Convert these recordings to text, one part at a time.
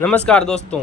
नमस्कार दोस्तों,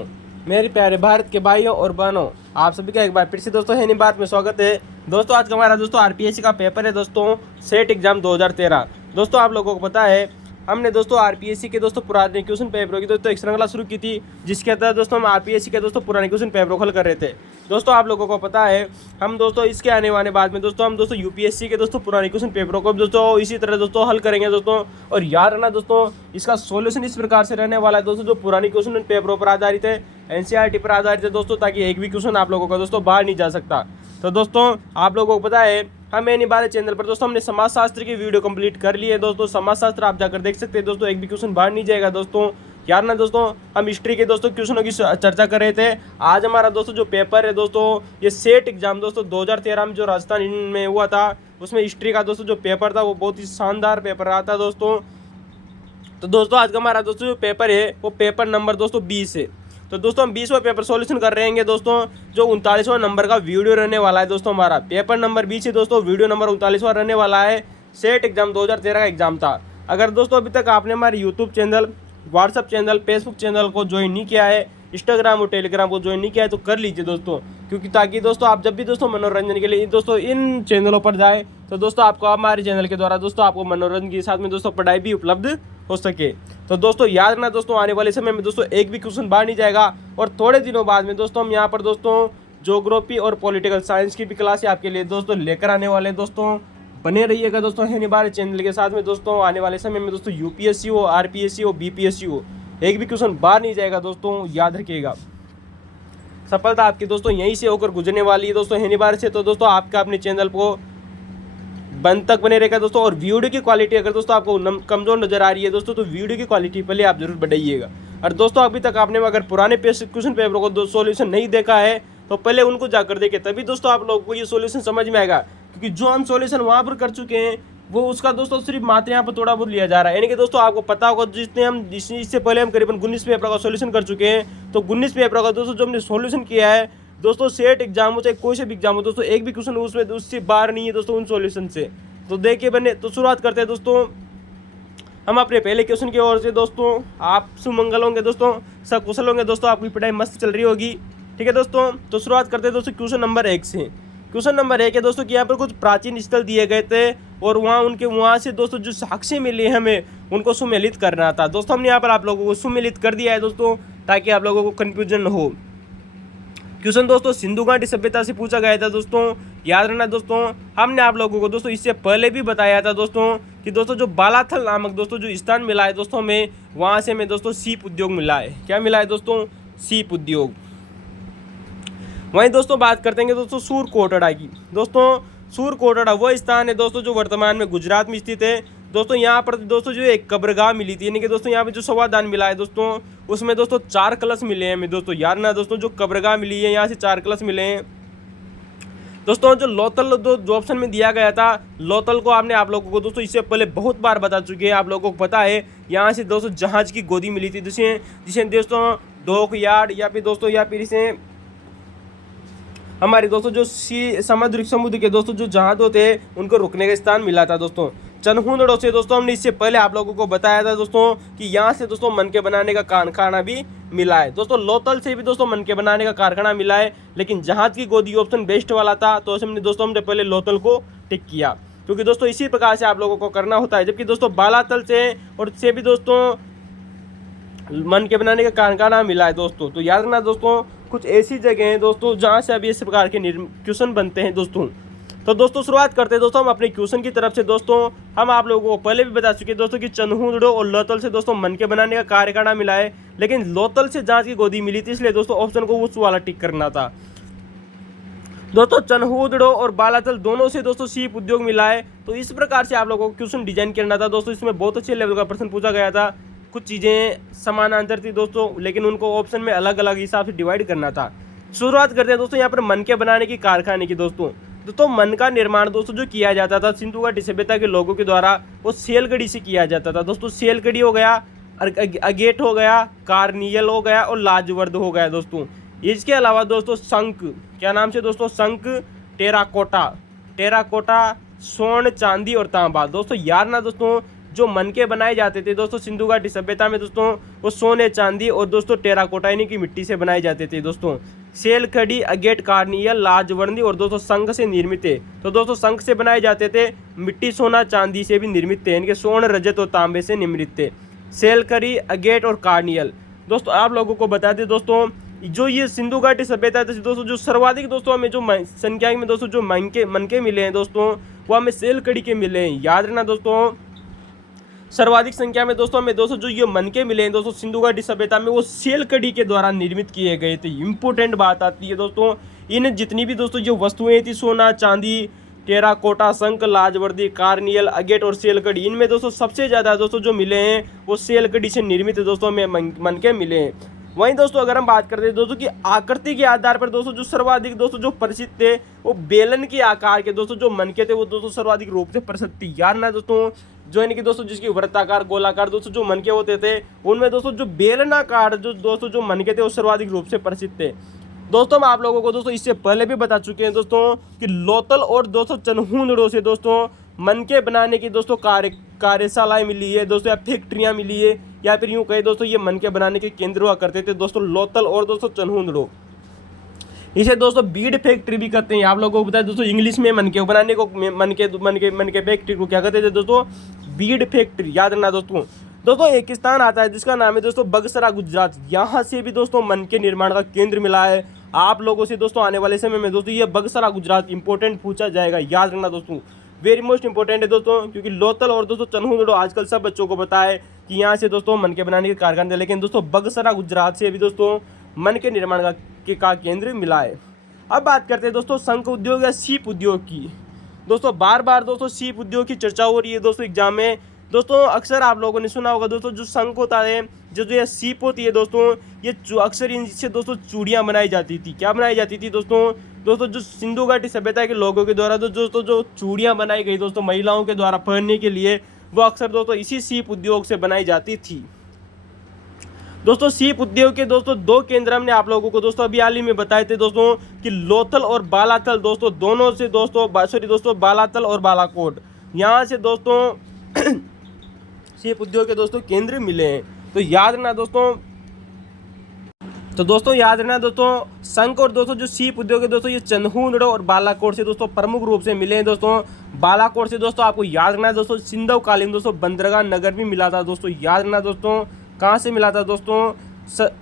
मेरे प्यारे भारत के भाइयों और बहनों, आप सभी का एक बार फिर से दोस्तों है नहीं बात में स्वागत है। दोस्तों आज का हमारा दोस्तों आरपीएससी का पेपर है दोस्तों, सेट एग्जाम 2013। दोस्तों आप लोगों को पता है हमने दोस्तों आरपीएससी के दोस्तों पुराने क्वेश्चन पेपरों की दोस्तों एक श्रृंखला शुरू की थी, जिसके तहत दोस्तों हम आरपीएससी के दोस्तों पुराने क्वेश्चन पेपरों को हल कर रहे थे। दोस्तों आप लोगों को पता है हम दोस्तों इसके आने वाले बाद में दोस्तों हम दोस्तों यूपीएससी के दोस्तों पुराने क्वेश्चन पेपरों को दोस्तों इसी तरह दोस्तों हल करेंगे दोस्तों। और याद रखना दोस्तों, इसका सॉल्यूशन इस प्रकार से रहने वाला है दोस्तों, जो पुरानी क्वेश्चन पेपरों पर आधारित है, एनसीईआरटी पर आधारित है दोस्तों, ताकि एक भी क्वेश्चन आप लोगों का दोस्तों बाहर नहीं जा सकता। तो दोस्तों आप लोगों को पता है हम एनी बारे चैनल पर दोस्तों हमने समाजशास्त्र की वीडियो कंप्लीट कर ली है दोस्तों। समाजशास्त्र आप जाकर देख सकते हैं दोस्तों, एक भी क्वेश्चन बाहर नहीं जाएगा दोस्तों। यार ना दोस्तों, हम हिस्ट्री के दोस्तों क्वेश्चनों की चर्चा कर रहे थे। आज हमारा दोस्तों जो पेपर है दोस्तों, ये सेट एग्जाम दोस्तों 2013 में जो राजस्थान में हुआ था, उसमें हिस्ट्री का दोस्तों जो पेपर था वो बहुत ही शानदार पेपर रहा था दोस्तों। तो दोस्तों आज का हमारा दोस्तों जो पेपर है वो पेपर नंबर दोस्तों 20 है। तो दोस्तों हम 20वां पेपर सॉल्यूशन कर रहे हैं दोस्तों, जो 39वां नंबर का वीडियो रहने वाला है दोस्तों। हमारा पेपर नंबर 20 है दोस्तों, वीडियो नंबर 39वां रहने वाला है। सेट एग्जाम 2013 का एग्जाम था। अगर दोस्तों अभी तक आपने हमारे YouTube channel, WhatsApp channel, Facebook channel को ज्वाइन नहीं किया है, इंस्टाग्राम और टेलीग्राम को ज्वाइन नहीं किया है, तो कर लीजिए दोस्तों, क्योंकि ताकि दोस्तों आप जब भी दोस्तों मनोरंजन के लिए दोस्तों इन चैनलों पर जाए तो दोस्तों आपको हमारे चैनल के द्वारा दोस्तों आपको मनोरंजन के साथ में दोस्तों पढ़ाई भी उपलब्ध हो सके। तो दोस्तों याद रखना दोस्तों, आने वाले समय में दोस्तों एक भी क्वेश्चन बाहर नहीं जाएगा। और थोड़े दिनों बाद में दोस्तों हम यहाँ पर दोस्तों ज्योग्राफी और पॉलिटिकल साइंस की भी क्लास आपके लिए दोस्तों लेकर आने वाले हैं दोस्तों। बने रहिएगा दोस्तों है निबार चैनल के साथ में दोस्तों। आने वाले समय में दोस्तों यूपीएससी हो, आरपीएससी हो, बीपीएससी हो, एक भी क्वेश्चन बाहर नहीं जाएगा दोस्तों, याद रखिएगा। सफलता आपकी दोस्तों यहीं से होकर गुजरने वाली है दोस्तों है निबार से। तो दोस्तों आपका अपने चैनल को बंद तक बने रहेगा दोस्तों। और वीडियो की क्वालिटी अगर दोस्तों आपको कमजोर नजर आ रही है दोस्तों, तो वीडियो की क्वालिटी पहले आप जरूर बढ़ाइएगा। और दोस्तों अभी तक आपने अगर पुराने क्वेश्चन पेपरों को सॉल्यूशन नहीं देखा है तो पहले उनको जाकर देखें, तभी दोस्तों आप लोगों को ये सॉल्यूशन समझ में आएगा। क्योंकि जो हम सॉल्यूशन वहाँ पर कर चुके हैं वो उसका दोस्तों सिर्फ मात्र यहाँ पर थोड़ा बहुत लिया जा रहा है। यानी कि दोस्तों आपको पता होगा, जिसने हम इससे पहले हम करीबन 19 पेपर का सॉल्यूशन कर चुके हैं। तो 19 पेपर का दोस्तों जो हमने सॉल्यूशन किया है दोस्तों, सेट एग्जाम हो चाहे कोई से भी एग्जाम हो दोस्तों, एक भी क्वेश्चन उसमें उससे बाहर नहीं है दोस्तों उन सॉल्यूशन से। तो देखिए बने, तो शुरुआत करते हैं दोस्तों हम अपने पहले क्वेश्चन की ओर से दोस्तों। आप सुमंगल होंगे दोस्तों, सब कुशल होंगे दोस्तों, आपकी पढ़ाई मस्त चल रही होगी, ठीक है दोस्तों। तो शुरुआत करते हैं दोस्तों क्वेश्चन नंबर 1 से। क्वेश्चन नंबर 1 है दोस्तों कि यहाँ पर कुछ प्राचीन स्थल दिए गए थे और वहाँ से दोस्तों जो साक्ष्य मिले हमें उनको सुमेलित करना था दोस्तों। हमने यहाँ पर आप लोगों को सुमेलित कर दिया है दोस्तों, ताकि आप लोगों को कन्फ्यूजन न हो। क्वेश्चन दोस्तों सिंधु घाटी सभ्यता से पूछा गया था दोस्तों। याद रखना दोस्तों, हमने आप लोगों को दोस्तों इससे पहले भी बताया था दोस्तों कि दोस्तों जो बालाथल नामक दोस्तों जो स्थान मिला है दोस्तों हमें, वहाँ से हमें दोस्तों सीप उद्योग मिला है। क्या मिला है दोस्तों? सीप उद्योग। वहीं दोस्तों बात करते हैं दोस्तों सूरकोटड़ा की। दोस्तों सूरकोटड़ा वो स्थान है दोस्तों जो वर्तमान में गुजरात में स्थित है दोस्तों। यहाँ पर दोस्तों जो एक कब्रगाह मिली थी, यानी कि दोस्तों यहाँ पे जो सवादान मिला है दोस्तों, उसमें दोस्तों 4 कलश मिले हैं हमें दोस्तों। याद ना दोस्तों, जो कब्रगाह मिली है यहाँ से 4 कलश मिले हैं दोस्तों। जो लोथल जो ऑप्शन में दिया गया था, लोथल को आपने आप लोगों को दोस्तों इससे पहले बहुत बार बता चुके हैं। आप लोगों को पता है यहाँ से दोस्तों जहाज की गोदी मिली थी, जिसे दोस्तों डॉक यार्ड या फिर इसे हमारे दोस्तों जो समुद्र के दोस्तों जो जहाज होते हैं उनको रुकने का स्थान मिला था दोस्तों। चनहुंदड़ों से दोस्तों हमने इससे पहले आप लोगों को बताया था दोस्तों कि यहाँ से दोस्तों मनके बनाने का कारखाना भी मिला है दोस्तों। लोथल से भी दोस्तों मनके बनाने का कारखाना मिला है, लेकिन जहाज की गोदी ऑप्शन बेस्ट वाला था, तो हमने पहले लोथल को टिक किया, क्योंकि दोस्तों इसी प्रकार से आप लोगों को करना होता है। जबकि दोस्तों बालातल से और से भी दोस्तों मनके बनाने का कारखाना मिला है दोस्तों। तो याद रखना दोस्तों, कुछ ऐसी जगह हैं दोस्तों जहाँ से अभी इस प्रकार के क्वेश्चन बनते हैं दोस्तों। तो दोस्तों शुरुआत करते हैं दोस्तों हम अपने क्वेश्चन की तरफ से दोस्तों। हम आप लोगों को पहले भी बता चुके हैं दोस्तों कि चनहुंदड़ो और लोथल से दोस्तों मनके बनाने का कारखाना मिला है, लेकिन लोथल से जहाज की गोदी मिली थी, इसलिए दोस्तों ऑप्शन को उस वाला टिक करना था दोस्तों। चनहुंदड़ो और बालातल दोनों से दोस्तों सीप उद्योग मिला है। तो इस प्रकार से आप लोगों को क्वेश्चन डिजाइन करना था दोस्तों। इसमें बहुत अच्छे लेवल का प्रश्न पूछा गया था। कुछ चीज़ें समानांतर थी दोस्तों, लेकिन उनको ऑप्शन में अलग अलग हिसाब से डिवाइड करना था। शुरुआत करते हैं दोस्तों यहाँ पर मनके बनाने की कारखाने की दोस्तों मन का निर्माण दोस्तों जो किया जाता था सिंधु घाटी सभ्यता के लोगों के द्वारा, वो सेलगढ़ी से किया जाता था दोस्तों। सेलगढ़ी हो गया, अगेट हो गया, कार्नियल हो गया और लाजवर्द हो गया दोस्तों। इसके अलावा दोस्तों शंख, क्या नाम से दोस्तों? शंख, टेराकोटा, स्वर्ण, चांदी और तांबा दोस्तों। यार ना दोस्तों, जो मनके बनाए जाते थे दोस्तों सिंधु घाटी सभ्यता में दोस्तों, वो सोने, चांदी और दोस्तों टेराकोटा यानी कि मिट्टी से बनाए जाते थे दोस्तों। सेलखड़ी, अगेट, कार्नियल, लाजवर्दी और दोस्तों शंख से निर्मित थे। तो दोस्तों शंख से बनाए जाते थे, मिट्टी, सोना, चांदी से भी निर्मित थे, इनके स्वर्ण, रजत और तांबे से निर्मित थे। सेलखड़ी, अगेट और कार्नियल। दोस्तों आप लोगों को बता दें दोस्तों, जो ये सिंधु घाटी सभ्यता थी दोस्तों, जो सर्वाधिक दोस्तों हमें जो संख्या में दोस्तों जो मनके मिले हैं दोस्तों, वो हमें सेलखड़ी के मिले हैं। याद रखना दोस्तों, सर्वाधिक संख्या में दोस्तों हमें दोस्तों जो ये मनके मिले हैं दोस्तों सिंधु घाटी सभ्यता में, वो सेलखड़ी के द्वारा निर्मित किए गए थे। इंपॉर्टेंट बात आती है दोस्तों, इन जितनी भी दोस्तों जो वस्तुएं थी, सोना, चांदी, टेराकोटा, शंख, लाजवर्दी, कार्नियल, अगेट और सेलखड़ी, इनमें दोस्तों सबसे ज़्यादा दोस्तों जो मिले हैं वो सेलखड़ी से निर्मित दोस्तों हमें मनके मिले हैं। वहीं दोस्तों अगर हम बात करते हैं दोस्तों की आकृति के आधार पर दोस्तों जो सर्वाधिक दोस्तों जो प्रसिद्ध थे, वो बेलन के आकार के दोस्तों जो मनके थे वो दोस्तों सर्वाधिक रूप से प्रसिद्ध थी। यार ना दोस्तों, जो यानी कि दोस्तों जिसकी वृत्ताकार, गोलाकार दोस्तों जो मनके होते थे, उनमें दोस्तों जो बेलनाकार जो दोस्तों जो मनके थे वो सर्वाधिक रूप से प्रसिद्ध थे। दोस्तों हम आप लोगों को दोस्तों इससे पहले भी बता चुके हैं दोस्तों कि लोथल और दोस्तों चनहूनड़ों से दोस्तों मनके बनाने की दोस्तों कार्यशालाएं मिली है दोस्तों, या फैक्ट्रियां मिली है, या फिर यूं कहे दोस्तों ये मनके बनाने के केंद्र हुआ करते थे दोस्तों लोथल और दोस्तों चनहूनड़ो। इसे दोस्तों बीड फैक्ट्री भी कहते हैं। आप लोगों को बताया दोस्तों इंग्लिश में मनके बनाने को मनके फैक्ट्री को क्या कहते थे दोस्तों, बीड फैक्ट्री। याद रखना दोस्तों एक स्थान आता है जिसका नाम है दोस्तों बगसरा, गुजरात। यहाँ से भी दोस्तों मनके निर्माण का केंद्र मिला है। आप लोगों से दोस्तों आने वाले समय में दोस्तों ये बगसरा, गुजरात इंपॉर्टेंट पूछा जाएगा। याद रखना दोस्तों, वेरी मोस्ट इंपॉर्टेंट है दोस्तों, क्योंकि लोथल और दोस्तों चनहूनड़ो आजकल सब बच्चों को पता है कि यहाँ से दोस्तों मनके बनाने के कारखाने थे, लेकिन दोस्तों बगसरा, गुजरात से भी दोस्तों मनके निर्माण का केंद्र मिला है। अब बात करते हैं दोस्तों शंख उद्योग या सीप उद्योग की। दोस्तों बार बार दोस्तों सीप उद्योग की चर्चा हो रही है दोस्तों एग्जाम में। दोस्तों अक्सर आप लोगों ने सुना होगा दोस्तों जो शंख होता है, जो ये सीप होती है दोस्तों, ये अक्सर इनसे दोस्तों चूड़ियाँ बनाई जाती थी। क्या बनाई जाती थी दोस्तों जो सिंधु घाटी सभ्यता के लोगों के द्वारा दोस्तों जो चूड़ियाँ बनाई गई दोस्तों महिलाओं के द्वारा पहनने के लिए, वो अक्सर दोस्तों इसी सीप उद्योग से बनाई जाती थी। दोस्तों सीप उद्योग के दोस्तों दो केंद्र हमने आप लोगों को दोस्तों अभी हाल ही में बताए थे दोस्तों कि लोथल और बालाथल दोस्तों, दोनों से दोस्तों बालाथल और बालाकोट, यहाँ से दोस्तों सीप उद्योग के दोस्तों केंद्र मिले हैं। तो याद रखना दोस्तों शंख और दोस्तों जो सीप उद्योग है दोस्तों, ये चनहूनड़ो और बालाकोट से दोस्तों प्रमुख रूप से मिले हैं दोस्तों। बालाकोट से दोस्तों आपको याद रखना है दोस्तों सिंधु कालीन दोस्तों बंदरगाह नगर भी मिला था दोस्तों। याद रखना दोस्तों, कहाँ से मिला था दोस्तों,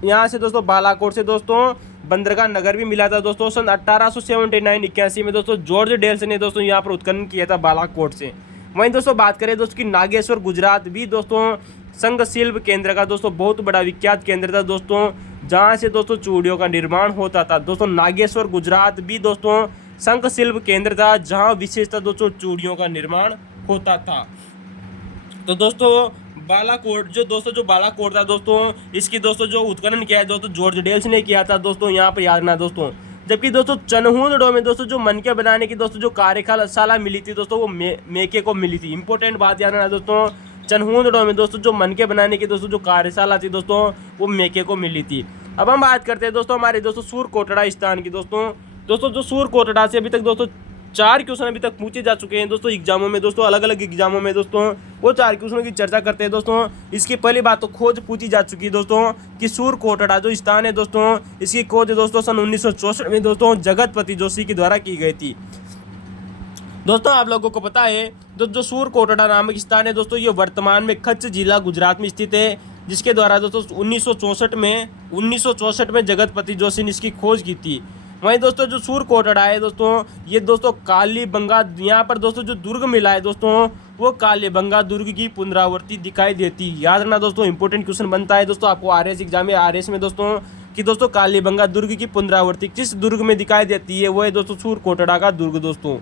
यहाँ से दोस्तों बालाकोट से दोस्तों बंदरगाह नगर भी मिला था दोस्तों। सन 1879-81 में दोस्तों जॉर्ज डेल्स ने दोस्तों यहाँ पर उत्खनन किया था बालाकोट से। वहीं दोस्तों बात करें दोस्तों कि नागेश्वर, गुजरात भी दोस्तों संघ शिल्प केंद्र का दोस्तों बहुत बड़ा विख्यात केंद्र था दोस्तों, जहाँ से दोस्तों चूड़ियों का निर्माण होता था। दोस्तों नागेश्वर, गुजरात भी दोस्तों संघ शिल्प केंद्र था, जहाँ विशेषतः दोस्तों चूड़ियों का निर्माण होता था। तो दोस्तों बालाकोट जो बालाकोट था दोस्तों, इसकी दोस्तों जो उत्खनन किया है दोस्तों जॉर्ज डेल्स ने किया था दोस्तों, यहाँ पर याद रखना दोस्तों। जबकि दोस्तों चनहूनड़ो में दोस्तों जो मनके बनाने की दोस्तों जो कार्यशाला मिली थी दोस्तों, वो मेके को मिली थी। इंपॉर्टेंट बात याद रखना दोस्तों, चनहूनड़ो में दोस्तों जो मनके बनाने की दोस्तों जो कार्यशाला थी दोस्तों, वो मेके को मिली थी। अब हम बात करते हैं दोस्तों हमारे दोस्तों सूरकोटड़ा स्थान की। दोस्तों जो सूरकोटड़ा से अभी तक दोस्तों 4 क्वेश्चन अभी तक पूछे जा चुके हैं दोस्तों एग्जामों में दोस्तों, अलग अलग एग्जामों में दोस्तों, वो 4 क्वेश्चनों की चर्चा करते हैं दोस्तों। इसकी पहली बात तो खोज पूछी जा चुकी है दोस्तों कि सूरकोटड़ा जो स्थान है दोस्तों, इसकी खोज दोस्तों सन 1964 में दोस्तों जगतपति जोशी के द्वारा की गई थी। दोस्तों आप लोगों को पता है जो सूरकोटड़ा नामक स्थान है दोस्तों, ये वर्तमान में कच्छ जिला गुजरात में स्थित है, जिसके द्वारा दोस्तों 1964 में जगतपति जोशी ने इसकी खोज की थी। वहीं दोस्तों जो सूरकोटड़ा है दोस्तों, ये दोस्तों कालीबंगा, यहाँ पर दोस्तों जो दुर्ग मिला है दोस्तों, वो कालीबंगा दुर्ग की पुनरावृत्ति दिखाई देती है। याद रखना दोस्तों, इंपॉर्टेंट क्वेश्चन बनता है दोस्तों आपको आरएस एग्जाम में, आरएस में दोस्तों कि दोस्तों कालीबंगा दुर्ग की पुनरावृत्ति किस दुर्ग में दिखाई देती है, वो है दोस्तों सूरकोटड़ा का दुर्ग दोस्तों।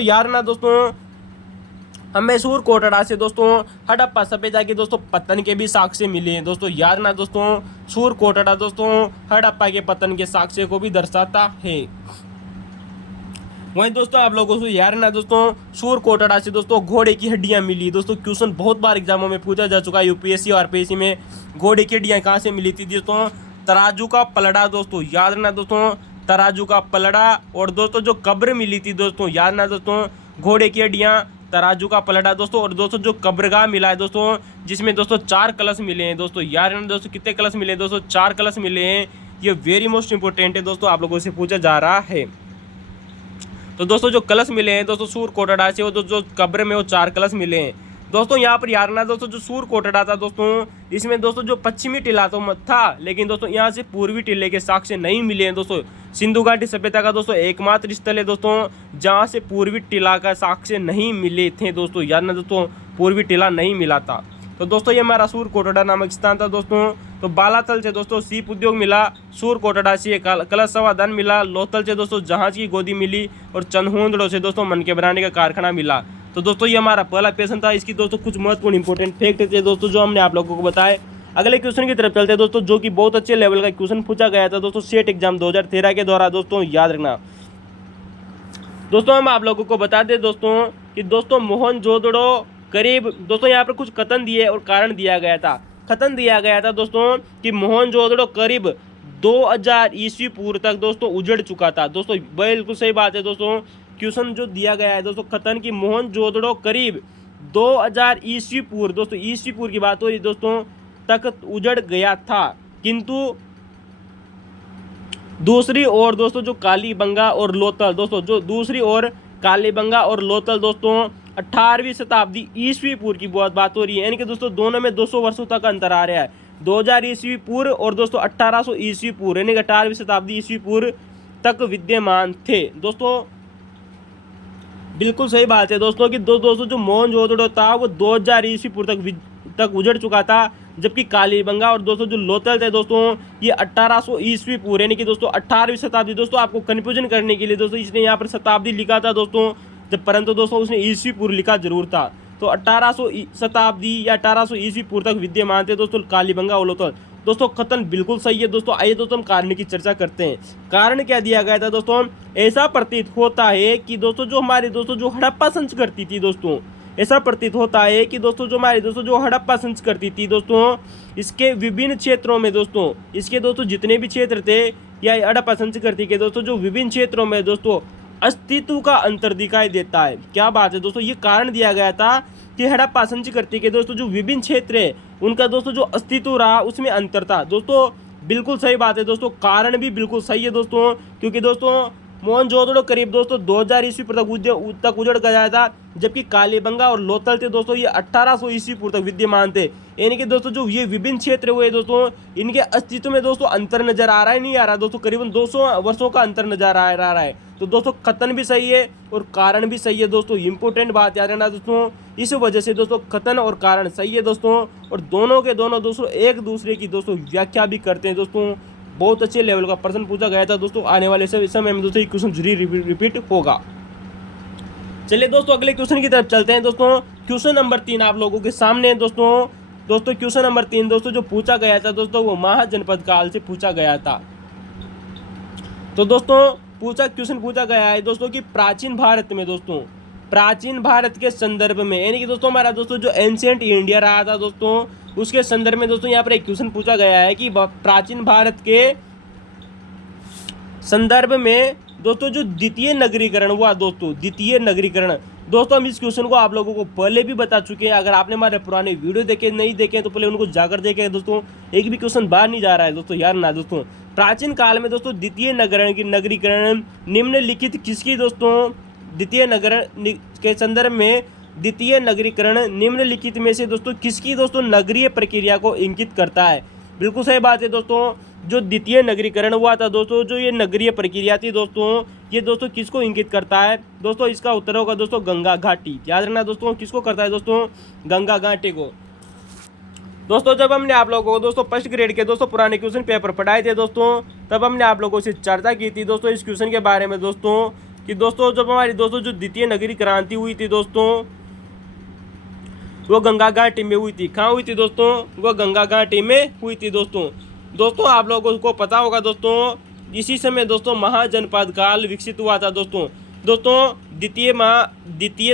याद रखना दोस्तों, हमें सूरकोटड़ा से दोस्तों हड़प्पा सभ्यता के दोस्तों पतन के भी साक्ष्य मिले हैं दोस्तों। याद रखना दोस्तों, सूरकोटड़ा दोस्तों हड़प्पा के पतन के साक्ष्य को भी दर्शाता है। वहीं दोस्तों आप लोगों को याद रखना दोस्तों, सूरकोटड़ा से दोस्तों घोड़े की हड्डियां मिली दोस्तों। क्वेश्चन बहुत बार एग्जामों में पूछा जा चुका है यूपीएससी और आरपीएससी में, घोड़े की हड्डियां कहाँ से मिली थी दोस्तों, तराजू का पलड़ा दोस्तों। याद रखना दोस्तों, तराजू का पलड़ा। और दोस्तों जो कब्र मिली थी दोस्तों, याद रखना दोस्तों, घोड़े की हड्डियां तराजू का पलटा दोस्तों, और दोस्तों जो कब्रगाह मिला है दोस्तों, जिसमें दोस्तों 4 कलश मिले हैं दोस्तों। यार दोस्तों कितने कलश मिले हैं दोस्तों? 4 कलश मिले हैं। ये वेरी मोस्ट इंपॉर्टेंट है दोस्तों, आप लोगों से पूछा जा रहा है। तो दोस्तों जो कलश मिले हैं दोस्तों सूर कोटड़ा से, वो जो कब्र में वो 4 कलश मिले हैं दोस्तों। यहाँ पर यार ना दोस्तों जो सूर कोटड़ा था दोस्तों, इसमें दोस्तों जो पश्चिमी टीला तो मत था, लेकिन दोस्तों यहाँ से पूर्वी टीले के साक्ष्य नहीं मिले हैं दोस्तों। सिंधु घाटी सभ्यता का दोस्तों एकमात्र स्थल है दोस्तों जहाँ से पूर्वी टीला का साक्ष्य नहीं मिले थे दोस्तों। यार ना दोस्तों पूर्वी टीला नहीं मिला था। तो दोस्तों ये हमारा सूर कोटड़ा नामक स्थान था दोस्तों। तो बालातल से दोस्तों सीप उद्योग मिला, सूर कोटड़ा से कलश संवादन मिला, लोथल से दोस्तों जहाज की गोदी मिली, और चंदहुंदड़ो से दोस्तों मनके बनाने का कारखाना मिला। तो दोस्तों ये हमारा पहला क्वेश्चन था। इसकी दोस्तों कुछ महत्वपूर्ण इंपॉर्टेंट फैक्ट थे दोस्तों जो हमने आप लोगों को बताए। अगले क्वेश्चन की तरफ चलते हैं दोस्तों, जो कि बहुत अच्छे लेवल का क्वेश्चन पूछा गया था दोस्तों सेट एग्जाम 2013 के द्वारा दोस्तों, याद रखना दोस्तों। हम आप लोगों को बता दें दोस्तों कि दोस्तों मोहनजोदड़ो करीब दोस्तों यहाँ पर कुछ कथन दिए और कारण दिया गया था। कथन दिया गया था दोस्तों कि मोहनजोदड़ो करीब 2000 ईस्वी पूर्व तक दोस्तों उजड़ चुका था दोस्तों। बिल्कुल सही बात है दोस्तों। क्वेश्चन जो दिया गया है दोस्तों कथन की मोहनजोदड़ो करीब 2000 ईस्वी पूर्व दोस्तों, ईस्वी पूर्व की बात हो रही दोस्तों, तक उजड़ गया था। किंतु दूसरी ओर दोस्तों जो कालीबंगा और लोथल दोस्तों, जो दूसरी ओर कालीबंगा और लोथल दोस्तों 18वीं शताब्दी ईस्वी पूर्व की बहुत बात हो रही है। यानी कि दोस्तों दोनों में 200 वर्षों तक अंतर आ रहा है। 2000 ईस्वी पूर्व और दोस्तों 1800 ईस्वी पूर्व, यानी कि 18वीं शताब्दी ईस्वी पूर्व तक विद्यमान थे दोस्तों। बिल्कुल सही बात है दोस्तों कि दोस्तों जो मोहनजोदड़ो था वो 2000 ईस्वी पूर्व तक उजड़ चुका था, जबकि कालीबंगा और दोस्तों जो लोथल थे दोस्तों ये 1800 ईस्वी पूर्व, यानी कि दोस्तों 18वीं शताब्दी दोस्तों। आपको कन्फ्यूजन करने के लिए दोस्तों इसने यहाँ पर शताब्दी लिखा था दोस्तों, जब परंतु दोस्तों उसने ईस्वी पूर्व लिखा जरूर था। तो 1800 शताब्दी या 1800 ईस्वी पूर्व तक विद्यमान थे दोस्तों कालीबंगा और लोथल दोस्तों। कथन बिल्कुल सही है दोस्तों। आइए दोस्तों हम कारण की चर्चा करते हैं। कारण क्या दिया गया था दोस्तों? ऐसा प्रतीत होता है कि दोस्तों जो हमारे दोस्तों जो हड़प्पा संस्कृति थी दोस्तों, ऐसा प्रतीत होता है कि दोस्तों जो हमारे दोस्तों जो हड़प्पा संस्कृति थी दोस्तों, इसके विभिन्न क्षेत्रों में दोस्तों, इसके दोस्तों जितने भी क्षेत्र थे या हड़प्पा संस्कृति के दोस्तों जो विभिन्न क्षेत्रों में दोस्तों अस्तित्व का अंतर दिखाई देता है। क्या बात है दोस्तों? ये कारण दिया गया था कि हड़प्पा संस्कृति के दोस्तों जो विभिन्न क्षेत्र है उनका दोस्तों जो अस्तित्व रहा उसमें अंतर था दोस्तों। बिल्कुल सही बात है दोस्तों। कारण भी बिल्कुल सही है दोस्तों, क्योंकि दोस्तों मोहनजोदड़ो करीब दोस्तों 2000 ईस्वी पूर्व तक उजड़ गया था, जबकि कालीबंगा और लोथल थे दोस्तों ये 1800 ईस्वी पूर्व तक विद्यमान थे। यानी कि दोस्तों जो ये विभिन्न क्षेत्र हुए दोस्तों इनके अस्तित्व में दोस्तों अंतर नजर आ रहा है, नहीं आ रहा दोस्तों, करीबन 200 वर्षों का अंतर नजर आ रहा है। तो दोस्तों कथन भी सही है और कारण भी सही है दोस्तों। इंपॉर्टेंट बात याद रखना दोस्तों। इस वजह से दोस्तों कथन और कारण सही है दोस्तों, और दोनों के दोनों दोस्तों एक दूसरे की दोस्तों व्याख्या भी करते हैं दोस्तों। बहुत अच्छे लेवल का प्रश्न पूछा गया था दोस्तों। आने वाले समय में दोस्तों ये क्वेश्चन जरूर रिपीट होगा। चलिए दोस्तों अगले क्वेश्चन की तरफ चलते हैं दोस्तों। क्वेश्चन नंबर 3 आप लोगों के सामने दोस्तों। क्वेश्चन नंबर 3 दोस्तों जो पूछा गया था दोस्तों वो महाजनपद काल से पूछा गया था। तो दोस्तों क्वेश्चन पूछा गया है दोस्तों कि प्राचीन भारत में दोस्तों, प्राचीन भारत के संदर्भ में, यानी कि दोस्तों हमारा दोस्तों जो एंशिएंट इंडिया रहा था दोस्तों उसके संदर्भ में दोस्तों यहाँ पर एक क्वेश्चन पूछा गया है कि प्राचीन भारत के संदर्भ में दोस्तों जो द्वितीय नगरीकरण हुआ दोस्तों, द्वितीय नगरीकरण दोस्तों, हम इस क्वेश्चन को आप लोगों को पहले भी बता चुके हैं। अगर आपने हमारे पुराने वीडियो देखे नहीं देखे तो पहले उनको जाकर देखें दोस्तों। एक भी क्वेश्चन बाहर नहीं जा रहा है दोस्तों, यार ना दोस्तों। प्राचीन काल में दोस्तों द्वितीय नगरीकरण निम्नलिखित किसकी दोस्तों, द्वितीय नगरीकरण के संदर्भ में द्वितीय नगरीकरण निम्नलिखित में से दोस्तों किसकी दोस्तों नगरीय प्रक्रिया को इंगित करता है? बिल्कुल सही बात है दोस्तों। जो द्वितीय नगरीकरण हुआ था दोस्तों, जो ये नगरीय प्रक्रिया थी दोस्तों, ये दोस्तों किसको इंगित करता है दोस्तों? इसका उत्तर होगा दोस्तों गंगा घाटी। याद रखना दोस्तों, किसको करता है दोस्तों? गंगा घाटी को। दोस्तों जब हमने आप लोगों को दोस्तों फर्स्ट ग्रेड के दोस्तों पुराने क्वेश्चन पेपर पढ़ाए थे दोस्तों, तब हमने आप लोगों से चर्चा की थी दोस्तों इस क्वेश्चन के बारे में दोस्तों, कि दोस्तों जब हमारी दोस्तों जो द्वितीय नगरीय क्रांति हुई थी दोस्तों वो गंगा घाटी में हुई थी। कहाँ हुई थी दोस्तों? वो गंगा घाटी में हुई थी दोस्तों। आप लोगों को पता होगा दोस्तों, इसी समय दोस्तों महाजनपद काल विकसित हुआ था दोस्तों। द्वितीय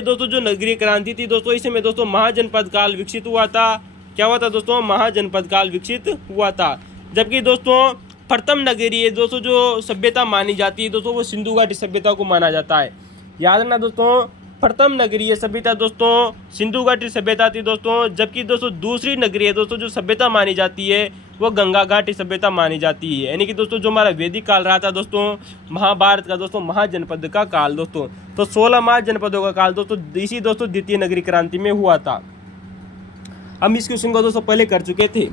दोस्तों जो नगरीय क्रांति थी दोस्तों, इस समय दोस्तों महाजनपद काल विकसित हुआ था। क्या हुआ था दोस्तों? महाजनपद काल विकसित हुआ था। जबकि दोस्तों प्रथम नगरीय दोस्तों जो सभ्यता मानी जाती है दोस्तों वो सिंधु घाटी सभ्यता को माना जाता है। याद रखना दोस्तों, प्रथम नगरीय सभ्यता दोस्तों सिंधु घाटी सभ्यता थी दोस्तों, जबकि दोस्तों दूसरी नगरीय दोस्तों जो सभ्यता मानी जाती है वो गंगा घाटी सभ्यता मानी जाती है। यानी कि दोस्तों जो हमारा वैदिक काल रहा था दोस्तों, महाभारत का दोस्तों महाजनपद का काल दोस्तों, तो 16 महाजनपदों का काल दोस्तों इसी दोस्तों द्वितीय नगरीय क्रांति में हुआ था। हम इस क्वेश्चन को दोस्तों पहले कर चुके थे।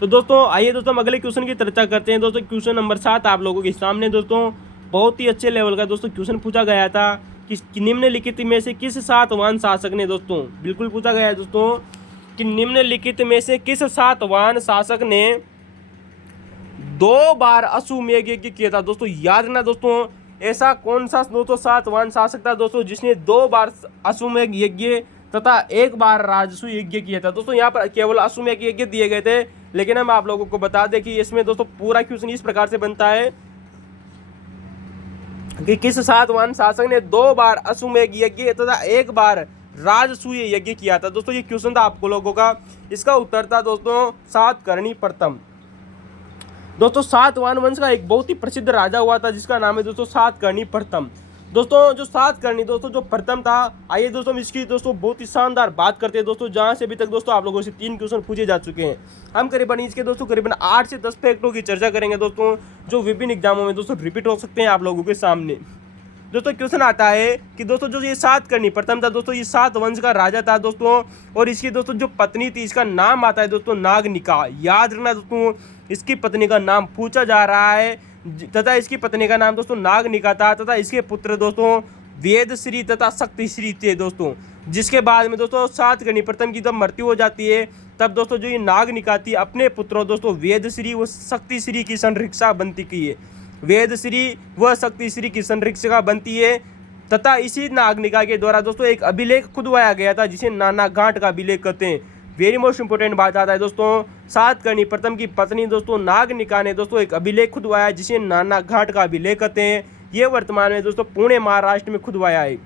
तो दोस्तों आइए दोस्तों हम अगले क्वेश्चन की चर्चा करते हैं। दोस्तों क्वेश्चन नंबर 7 आप लोगों के सामने दोस्तों बहुत ही अच्छे लेवल का दोस्तों क्वेश्चन पूछा गया था कि निम्नलिखित में से किस सातवाहन शासक ने दोस्तों, बिल्कुल पूछा गया है दोस्तों कि निम्नलिखित में से किस सातवाहन शासक ने 2 बार अश्वमेध यज्ञ किया था। दोस्तों याद रखना दोस्तों, ऐसा कौन सा दोस्तों सातवाहन शासक था दोस्तों जिसने 2 बार अश्वमेध यज्ञ तथा 1 बार राजसूय यज्ञ किया था। दोस्तों यहाँ पर केवल अश्वमेध यज्ञ दिए गए थे, लेकिन हम आप लोगों को बता दें कि इसमें दोस्तों पूरा क्वेश्चन इस प्रकार से बनता है कि किस सातवाहन शासक ने 2 बार अश्वमेध यज्ञ तथा 1 बार राजसूय यज्ञ किया था। दोस्तों ये क्वेश्चन था आपको लोगों का, इसका उत्तर था दोस्तों सातकर्णी प्रथम। दोस्तों सातवाहन वंश का एक बहुत ही प्रसिद्ध राजा हुआ था जिसका नाम है दोस्तों सातकर्णी प्रथम। दोस्तों जो सातकर्णी दोस्तों जो प्रथम था, आइए दोस्तों हम इसकी दोस्तों बहुत ही शानदार बात करते हैं दोस्तों, जहां से अभी तक दोस्तों आप लोगों से 3 क्वेश्चन पूछे जा चुके हैं। हम करीबन इसके दोस्तों करीबन 8 से 10 फैक्टों की चर्चा करेंगे दोस्तों, जो विभिन्न एग्जामों में दोस्तों रिपीट हो सकते हैं आप लोगों के सामने। दोस्तों क्वेश्चन आता है कि दोस्तों जो ये सातकर्णी प्रथम था दोस्तों, ये 7 वंश का राजा था दोस्तों, और इसकी दोस्तों जो पत्नी थी इसका नाम आता है दोस्तों नागनिका। याद रखना दोस्तों, इसकी पत्नी का नाम पूछा जा रहा है तथा इसकी पत्नी का नाम दोस्तों नागनिका था तथा इसके पुत्र दोस्तों वेदश्री तथा शक्तिश्री थे दोस्तों। जिसके बाद में दोस्तों सातकर्णी प्रथम की जब मृत्यु हो जाती है, तब दोस्तों जो ये नागनिका थी अपने पुत्रों दोस्तों वेदश्री व शक्तिश्री की संरक्षा बनती की है, वेदश्री व शक्तिश्री की संरक्षका बनती है तथा इसी नागनिका के द्वारा दोस्तों एक अभिलेख खुदवाया गया था जिसे नानाघाट का अभिलेख कहते हैं। वेरी मोस्ट इंपोर्टेंट बात आता है दोस्तों, सातकर्णी प्रथम की पत्नी दोस्तों नागनिका ने दोस्तों एक अभिलेख खुदवाया जिसे नानाघाट का अभिलेख कहते हैं। ये वर्तमान में दोस्तों पुणे महाराष्ट्र में खुदवाया है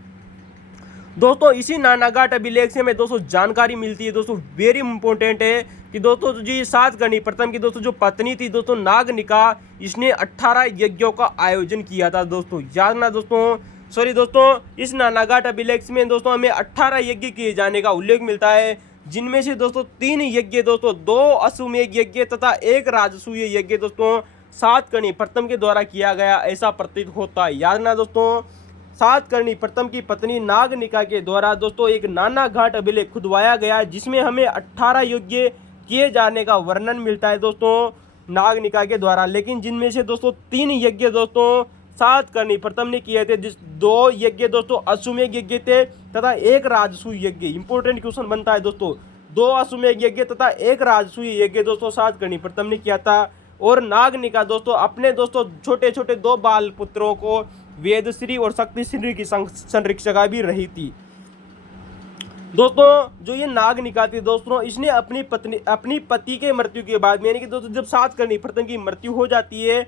दोस्तों। इसी नानाघाट अभिलेख से हमें दोस्तों जानकारी मिलती है दोस्तों, वेरी इंपॉर्टेंट है कि दोस्तों जी सातकर्णी प्रथम की दोस्तों जो पत्नी थी दोस्तों नागनिका, इसने 18 यज्ञों का आयोजन किया था दोस्तों। याद ना दोस्तों, सॉरी दोस्तों, इस नानाघाट अभिलेख में दोस्तों हमें 18 यज्ञ किए जाने का उल्लेख मिलता है, जिनमें से दोस्तों 3 यज्ञ दोस्तों 2 अश्वमेध यज्ञ तथा 1 राजसूय यज्ञ दोस्तों सातकर्णी प्रथम के द्वारा किया गया ऐसा प्रतीत होता है। याद ना दोस्तों, सातकर्णी प्रथम की पत्नी नागनिका के द्वारा दोस्तों एक नानाघाट अभिलेख खुदवाया गया जिसमें हमें 18 यज्ञ किए जाने का वर्णन मिलता है दोस्तों नागनिका के द्वारा, लेकिन जिनमें से दोस्तों 3 यज्ञ दोस्तों सातकर्णी प्रथम ने किए थे, जिस 2 यज्ञ दोस्तों अश्वमेध यज्ञ थे तथा 1 राजसूय यज्ञ। इंपोर्टेंट क्वेश्चन बनता है दोस्तों, 2 अश्वमेध यज्ञ तथा 1 राजसूय यज्ञ दोस्तों सातकर्णी प्रथम ने किया था, और नागनिका दोस्तों अपने दोस्तों छोटे छोटे 2 बाल पुत्रों को वेदश्री और शक्तिश्री की संरक्षका भी रही थी दोस्तों। जो ये नागनिका थी दोस्तों, इसने अपनी पति के मृत्यु के बाद में, यानी कि दोस्तों जब सातकर्णी प्रथम की मृत्यु हो जाती है,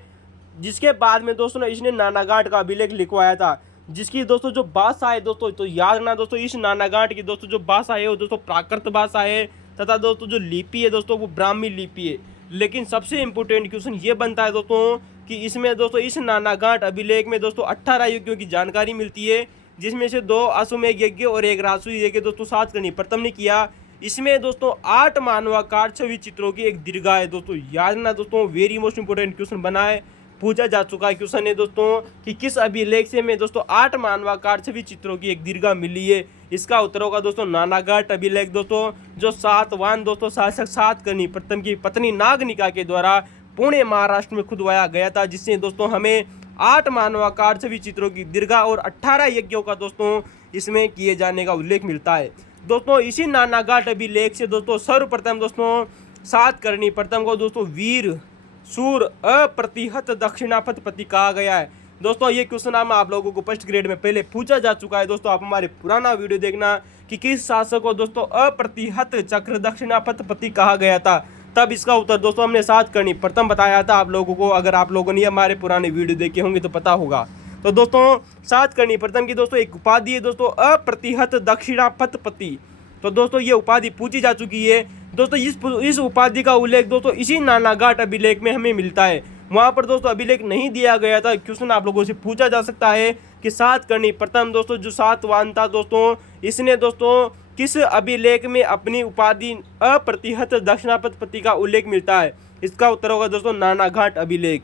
जिसके बाद में दोस्तों इसने नानाघाट का अभिलेख लिखवाया था, जिसकी दोस्तों जो भाषा है दोस्तों, तो याद रखना दोस्तों इस नानाघाट की दोस्तों जो भाषा है वो दोस्तों प्राकृत भाषा है तथा दोस्तों जो लिपि है दोस्तों वो ब्राह्मी लिपि है। लेकिन सबसे इंपोर्टेंट क्वेश्चन ये बनता है दोस्तों कि इसमें दोस्तों इस नानाघाट अभिलेख में दोस्तों 18 यज्ञों की जानकारी मिलती है, जिसमें से 2 अश्वमेध यज्ञ और 1 राजसूय यज्ञ दोस्तों सातकर्णी प्रथम ने किया। इसमें दोस्तों 8 मानवाकार 6 चित्रों की एक दीर्घा है दोस्तों। याद रखना दोस्तों, वेरी मोस्ट इंपोर्टेंट क्वेश्चन बना है, पूछा जा चुका है क्वेश्चन है दोस्तों कि किस अभिलेख से में दोस्तों 8 मानवाकार 6 चित्रों की एक दीर्घा मिली है। इसका उत्तर होगा दोस्तों नानाघाट अभिलेख दोस्तों, जो सातवाहन दोस्तों शासक सातकर्णी प्रथम की पत्नी नागनिका के द्वारा पुणे महाराष्ट्र में खुदवाया गया था, जिससे दोस्तों हमें 8 मानवाकार 6 चित्रों की दीर्घा और 18 यज्ञों का दोस्तों इसमें किए जाने का उल्लेख मिलता है दोस्तों। इसी नानाघाट अभिलेख से दोस्तों सर्वप्रथम दोस्तों सातकर्णी प्रथम को दोस्तों वीर सूर अप्रतिहत दक्षिणापथ पति कहा गया है दोस्तों। ये क्वेश्चन आप लोगों को फर्स्ट ग्रेड में पहले पूछा जा चुका है दोस्तों। आप हमारे पुराना वीडियो देखना कि किस शासक को दोस्तों अप्रतिहत चक्र दक्षिणापथ पति कहा गया था, तब इसका उत्तर दोस्तों हमने सातकर्णी प्रथम बताया था आप लोगों को। अगर आप लोगों ने हमारे पुराने वीडियो देखे होंगे तो पता होगा। तो दोस्तों सातकर्णी प्रथम की दोस्तों एक उपाधि है दोस्तों अप्रतिहत दक्षिणापथ पति। तो दोस्तों ये उपाधि पूछी जा चुकी है दोस्तों। इस उपाधि का उल्लेख दोस्तों इसी नानाघाट अभिलेख में हमें मिलता है। वहां पर दोस्तों अभिलेख नहीं दिया गया था। क्वेश्चन आप लोगों से पूछा जा सकता है कि सातकर्णी प्रथम दोस्तों जो सातवाहन था दोस्तों, इसने दोस्तों किस अभिलेख में अपनी उपाधि अप्रतिहत दक्षिणापति का उल्लेख मिलता है? इसका उत्तर होगा दोस्तों नानाघाट अभिलेख।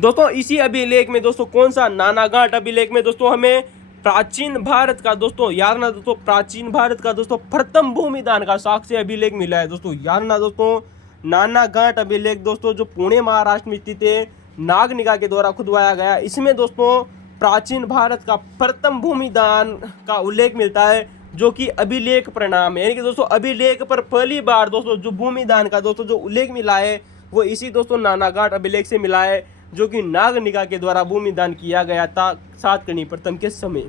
दोस्तों इसी अभिलेख में दोस्तों कौन सा नानाघाट अभिलेख में दोस्तों हमें प्राचीन भारत का दोस्तों याद ना दोस्तों प्राचीन भारत का दोस्तों प्रथम भूमिदान का साक्ष्य अभिलेख मिला है दोस्तों। याद ना दोस्तों नानाघाट अभिलेख दोस्तों जो पुणे महाराष्ट्र में स्थित है, नागनिका के द्वारा खुदवाया गया। इसमें दोस्तों प्राचीन भारत का प्रथम भूमिदान का उल्लेख मिलता है जो कि अभिलेख परिणाम है, यानी कि दोस्तों अभिलेख पर पहली बार दोस्तों जो भूमिदान का दोस्तों जो उल्लेख मिला है वो इसी दोस्तों नानाघाट अभिलेख से मिला है, जो कि नागनिका के द्वारा भूमिदान किया गया था सातकर्णी प्रथम के समय।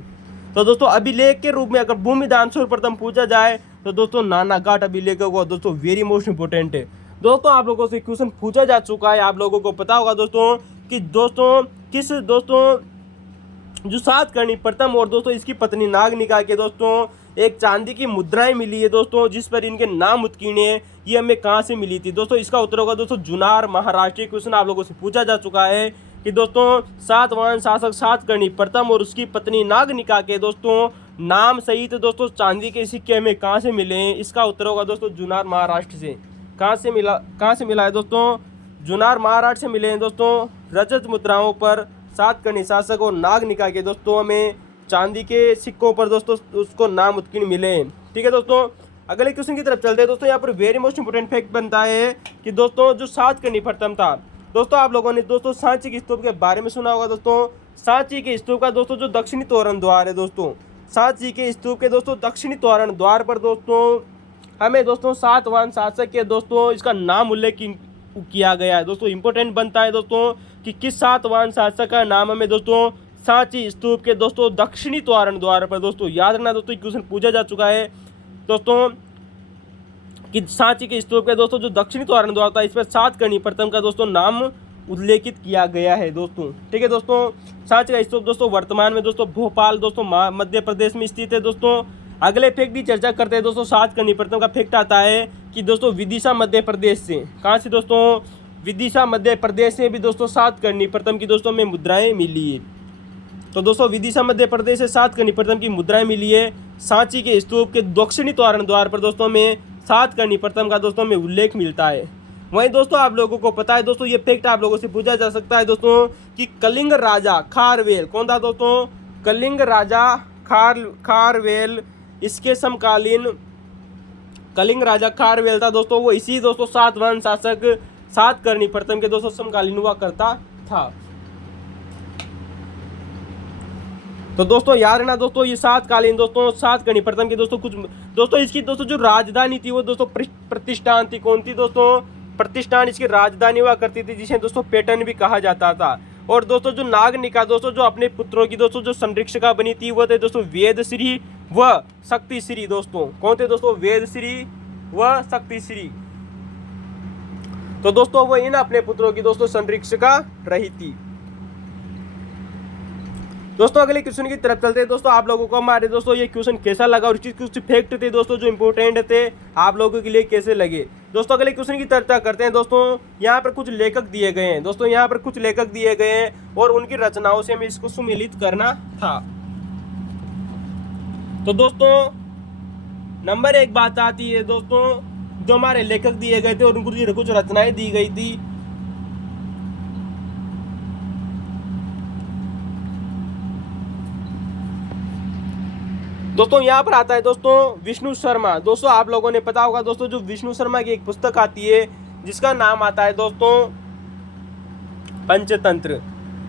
तो दोस्तों अभिलेख के रूप में अगर भूमिदान सर्वप्रथम पूछा जाए तो दोस्तों नानाघाट अभिलेख को दोस्तों वेरी मोस्ट इंपोर्टेंट है। दोस्तों आप लोगों से क्वेश्चन पूछा जा चुका है, आप लोगों को पता होगा दोस्तों कि दोस्तों किस दोस्तों जो सातकर्णी प्रथम और दोस्तों इसकी पत्नी नागनिका के दोस्तों एक चांदी की मुद्राएं मिली है दोस्तों जिस पर इनके नाम उत्कीर्ण है, ये हमें कहाँ से मिली थी? दोस्तों इसका उत्तर होगा दोस्तों जुनार महाराष्ट्र। क्वेश्चन आप लोगों से पूछा जा चुका है कि दोस्तों सातवाहन शासक सातकर्णी प्रथम और उसकी पत्नी नागनिका के दोस्तों नाम सहित दोस्तों चांदी के सिक्के हमें कहाँ से मिले हैं? इसका उत्तर होगा दोस्तों जुनार महाराष्ट्र से। कहाँ से मिला है दोस्तों? जुनार महाराष्ट्र से मिले हैं दोस्तों। रजत मुद्राओं पर सातकर्णी शासक और नागनिका के दोस्तों हमें चांदी के सिक्कों पर दोस्तों उसको नाम उत्कीर्ण मिले। ठीक है दोस्तों, अगले क्वेश्चन की तरफ चलते हैं दोस्तों। यहाँ पर वेरी मोस्ट इंपोर्टेंट फैक्ट बनता है कि दोस्तों जो सातकर्णी प्रथम था दोस्तों, आप लोगों ने दोस्तों सांची के स्तूप के बारे में सुना होगा दोस्तों। सांची के स्तूप का दोस्तों जो दक्षिणी तोरण द्वार है दोस्तों, सांची के स्तूप के दोस्तों दक्षिणी तोरण द्वार पर दोस्तों हमें दोस्तों सातवाहन शासक के दोस्तों इसका नाम उल्लेख किया गया है। दोस्तों इंपॉर्टेंट बनता है दोस्तों कि किस सातवाहन शासक का नाम हमें दोस्तों सांची स्तूप के दोस्तों दक्षिणी तोरण द्वार पर दोस्तों याद रखना दोस्तों क्वेश्चन पूछा जा चुका है दोस्तों कि सांची के स्तूप के दोस्तों जो दक्षिणी तोरण द्वार था इस पर सातकर्णी प्रथम का दोस्तों नाम उल्लेखित किया गया है दोस्तों। ठीक है दोस्तों, सांची का स्तूप दोस्तों वर्तमान में दोस्तों भोपाल दोस्तों मध्य प्रदेश में स्थित है दोस्तों। अगले फैक्ट की चर्चा करते हैं दोस्तों। सातकर्णी प्रथम का फैक्ट आता है कि दोस्तों विदिशा मध्य प्रदेश से, कहाँ से दोस्तों? विदिशा मध्य प्रदेश से भी दोस्तों सातकर्णी प्रथम की दोस्तों में मुद्राएं मिली है। तो दोस्तों विदिशा मध्य प्रदेश से सातकर्णी प्रथम की मुद्राएं मिली है। सांची के स्तूप के दक्षिणी तोरण द्वार पर दोस्तों में सातकर्णी प्रथम का दोस्तों में उल्लेख मिलता है। वहीं दोस्तों आप लोगों को पता है दोस्तों ये फैक्ट आप लोगों से पूछा जा सकता है दोस्तों कि कलिंग राजा खारवेल कौन था दोस्तों? कलिंग राजा खारवेल इसके समकालीन कलिंग राजा खारवेल था दोस्तों, वो इसी दोस्तों सातवाहन शासक सातकर्णी प्रथम के दोस्तों समकालीन हुआ करता था। तो दोस्तों याद रखना दोस्तों ये सातकालीन दोस्तों सातकर्णी प्रथम की दोस्तों कुछ दोस्तों इसकी दोस्तों जो राजधानी थी वो दोस्तों प्रतिष्ठान थी। कौन थी दोस्तों? प्रतिष्ठान इसकी राजधानी हुआ करती थी जिसे दोस्तों पैटर्न भी कहा जाता था। और दोस्तों जो नागनिका दोस्तों जो अपने पुत्रों की दोस्तों जो संरक्षिका बनी थी वो थे दोस्तों वेदश्री व शक्तिश्री दोस्तों। कौन थे दोस्तों? वेदश्री व शक्तिश्री। तो दोस्तों वो इन अपने पुत्रों की दोस्तों संरक्षिका रही थी। दोस्तों अगले क्वेश्चन की तरफ चलते हैं दोस्तों। आप लोगों को हमारे दोस्तों ये क्वेश्चन कैसा लगा और कुछ फैक्ट थे दोस्तों जो इंपॉर्टेंट थे आप लोगों के लिए कैसे लगे दोस्तों? अगले क्वेश्चन की चर्चा करते हैं दोस्तों। यहाँ पर कुछ लेखक दिए गए हैं दोस्तों, यहाँ पर कुछ लेखक दिए गए हैं और उनकी रचनाओं से हमें इसको सुमेलित करना था। तो दोस्तों नंबर एक बात आती है दोस्तों जो हमारे लेखक दिए गए थे और उनको कुछ रचनाएं दी गई थी। दोस्तों यहाँ पर आता है दोस्तों विष्णु शर्मा। दोस्तों आप लोगों ने पता होगा दोस्तों जो विष्णु शर्मा की एक पुस्तक आती है जिसका नाम आता है दोस्तों पंचतंत्र।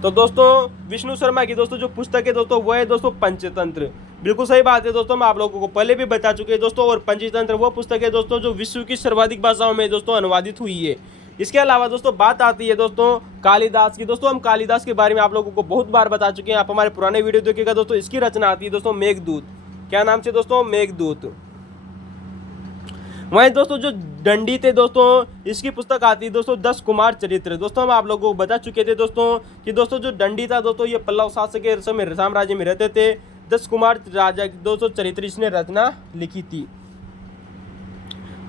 तो दोस्तों विष्णु शर्मा की दोस्तों जो पुस्तक है दोस्तों वो है दोस्तों पंचतंत्र। बिल्कुल सही बात है दोस्तों, मैं आप लोगों को पहले भी बता चुके हैं दोस्तों। और पंचतंत्र वो पुस्तक है दोस्तों जो विश्व की सर्वाधिक भाषाओं में दोस्तों अनुवादित हुई है। इसके अलावा दोस्तों बात आती है दोस्तों कालिदास की। दोस्तों हम कालिदास के बारे में आप लोगों को बहुत बार बता चुके हैं, आप हमारे पुराने वीडियो देखिएगा दोस्तों। इसकी रचना आती है दोस्तों मेघदूत। क्या नाम से दोस्तों? मेघदूत। वहीं दोस्तों जो दंडी थे दोस्तों इसकी पुस्तक आती है दोस्तों 10 कुमार चरित्र। दोस्तों हम आप लोगों को बता चुके थे दोस्तों कि दोस्तों जो दंडी था दोस्तों ये पल्लव शासक के समय साम्राज्य में रहते थे। 10 कुमार राजा की दोस्तों चरित्र इसने रचना लिखी थी।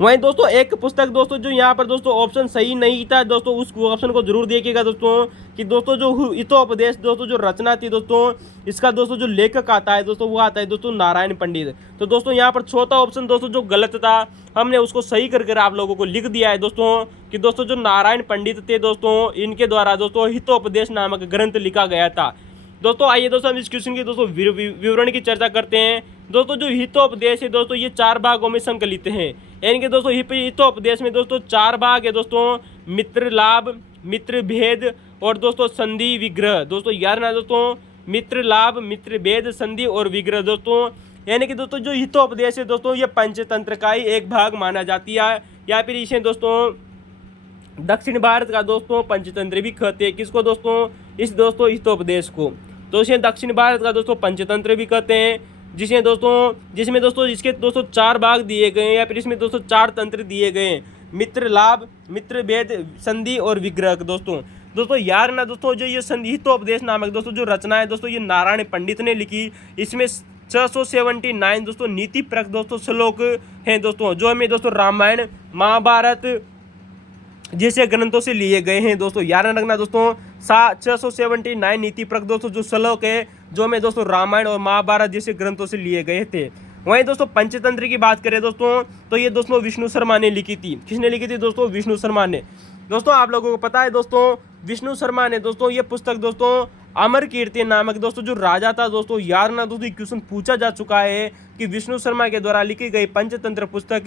वहीं दोस्तों एक पुस्तक दोस्तों जो यहाँ पर दोस्तों ऑप्शन सही नहीं था दोस्तों, उस ऑप्शन को जरूर देखिएगा दोस्तों कि दोस्तों जो हितोपदेश दोस्तों जो रचना थी दोस्तों, इसका दोस्तों जो लेखक आता है दोस्तों वो आता है दोस्तों नारायण पंडित। तो दोस्तों यहाँ पर चौथा ऑप्शन दोस्तों जो गलत था, हमने उसको सही करके आप लोगों को लिख दिया है दोस्तों कि दोस्तों जो नारायण पंडित थे दोस्तों, इनके द्वारा दोस्तों हितोपदेश नामक ग्रंथ लिखा गया था। दोस्तों आइए दोस्तों हम इस क्वेश्चन की दोस्तों विवरण की चर्चा करते हैं। दोस्तों जो हितोपदेश है दोस्तों ये 4 भागों में संकलित हैं। इनके दोस्तों हितोपदेश में दोस्तों 4 भाग है दोस्तों, मित्र लाभ, मित्र भेद और दोस्तों संधि विग्रह। दोस्तों याद रखना दोस्तों, मित्र लाभ, मित्र भेद, संधि और विग्रह दोस्तों, यानी कि दोस्तों जो हितोपदेश है दोस्तों ये पंचतंत्र का ही एक भाग माना जाती है, या फिर इसे दोस्तों दक्षिण भारत का दोस्तों पंचतंत्र भी कहते हैं। किसको दोस्तों? इस दोस्तों हितोपदेश को। तो इसे दक्षिण भारत का दोस्तों पंचतंत्र भी कहते हैं, जिसमें दोस्तों इसके दोस्तों 4 भाग दिए गए हैं, या फिर इसमें दोस्तों 4 तंत्र दिए गए हैं, मित्र लाभ, मित्र भेद, संधि और विग्रह। दोस्तों यार ना दोस्तों जो ये संधि हितोपदेश नामक दोस्तों जो रचना है दोस्तों ये नारायण पंडित ने लिखी। इसमें 679 दोस्तों नीति परक दोस्तों श्लोक हैं दोस्तों, जो हमें दोस्तों रामायण महाभारत जैसे ग्रंथों से लिए गए हैं। दोस्तों याद रखना दोस्तों 679 नीति परक दोस्तों जो श्लोक है जो हमें दोस्तों रामायण और महाभारत जैसे ग्रंथों से लिए गए थे। वहीं दोस्तों पंचतंत्र की बात करें दोस्तों तो ये दोस्तों विष्णु शर्मा ने लिखी थी। किसने लिखी थी दोस्तों? विष्णु शर्मा ने। दोस्तों आप लोगों को पता है दोस्तों विष्णु शर्मा ने दोस्तों ये पुस्तक दोस्तों अमर कीर्ति नामक दोस्तों जो राजा था दोस्तों, यार ना दोस्तों क्वेश्चन पूछा जा चुका है कि विष्णु शर्मा के द्वारा लिखी गई पंचतंत्र पुस्तक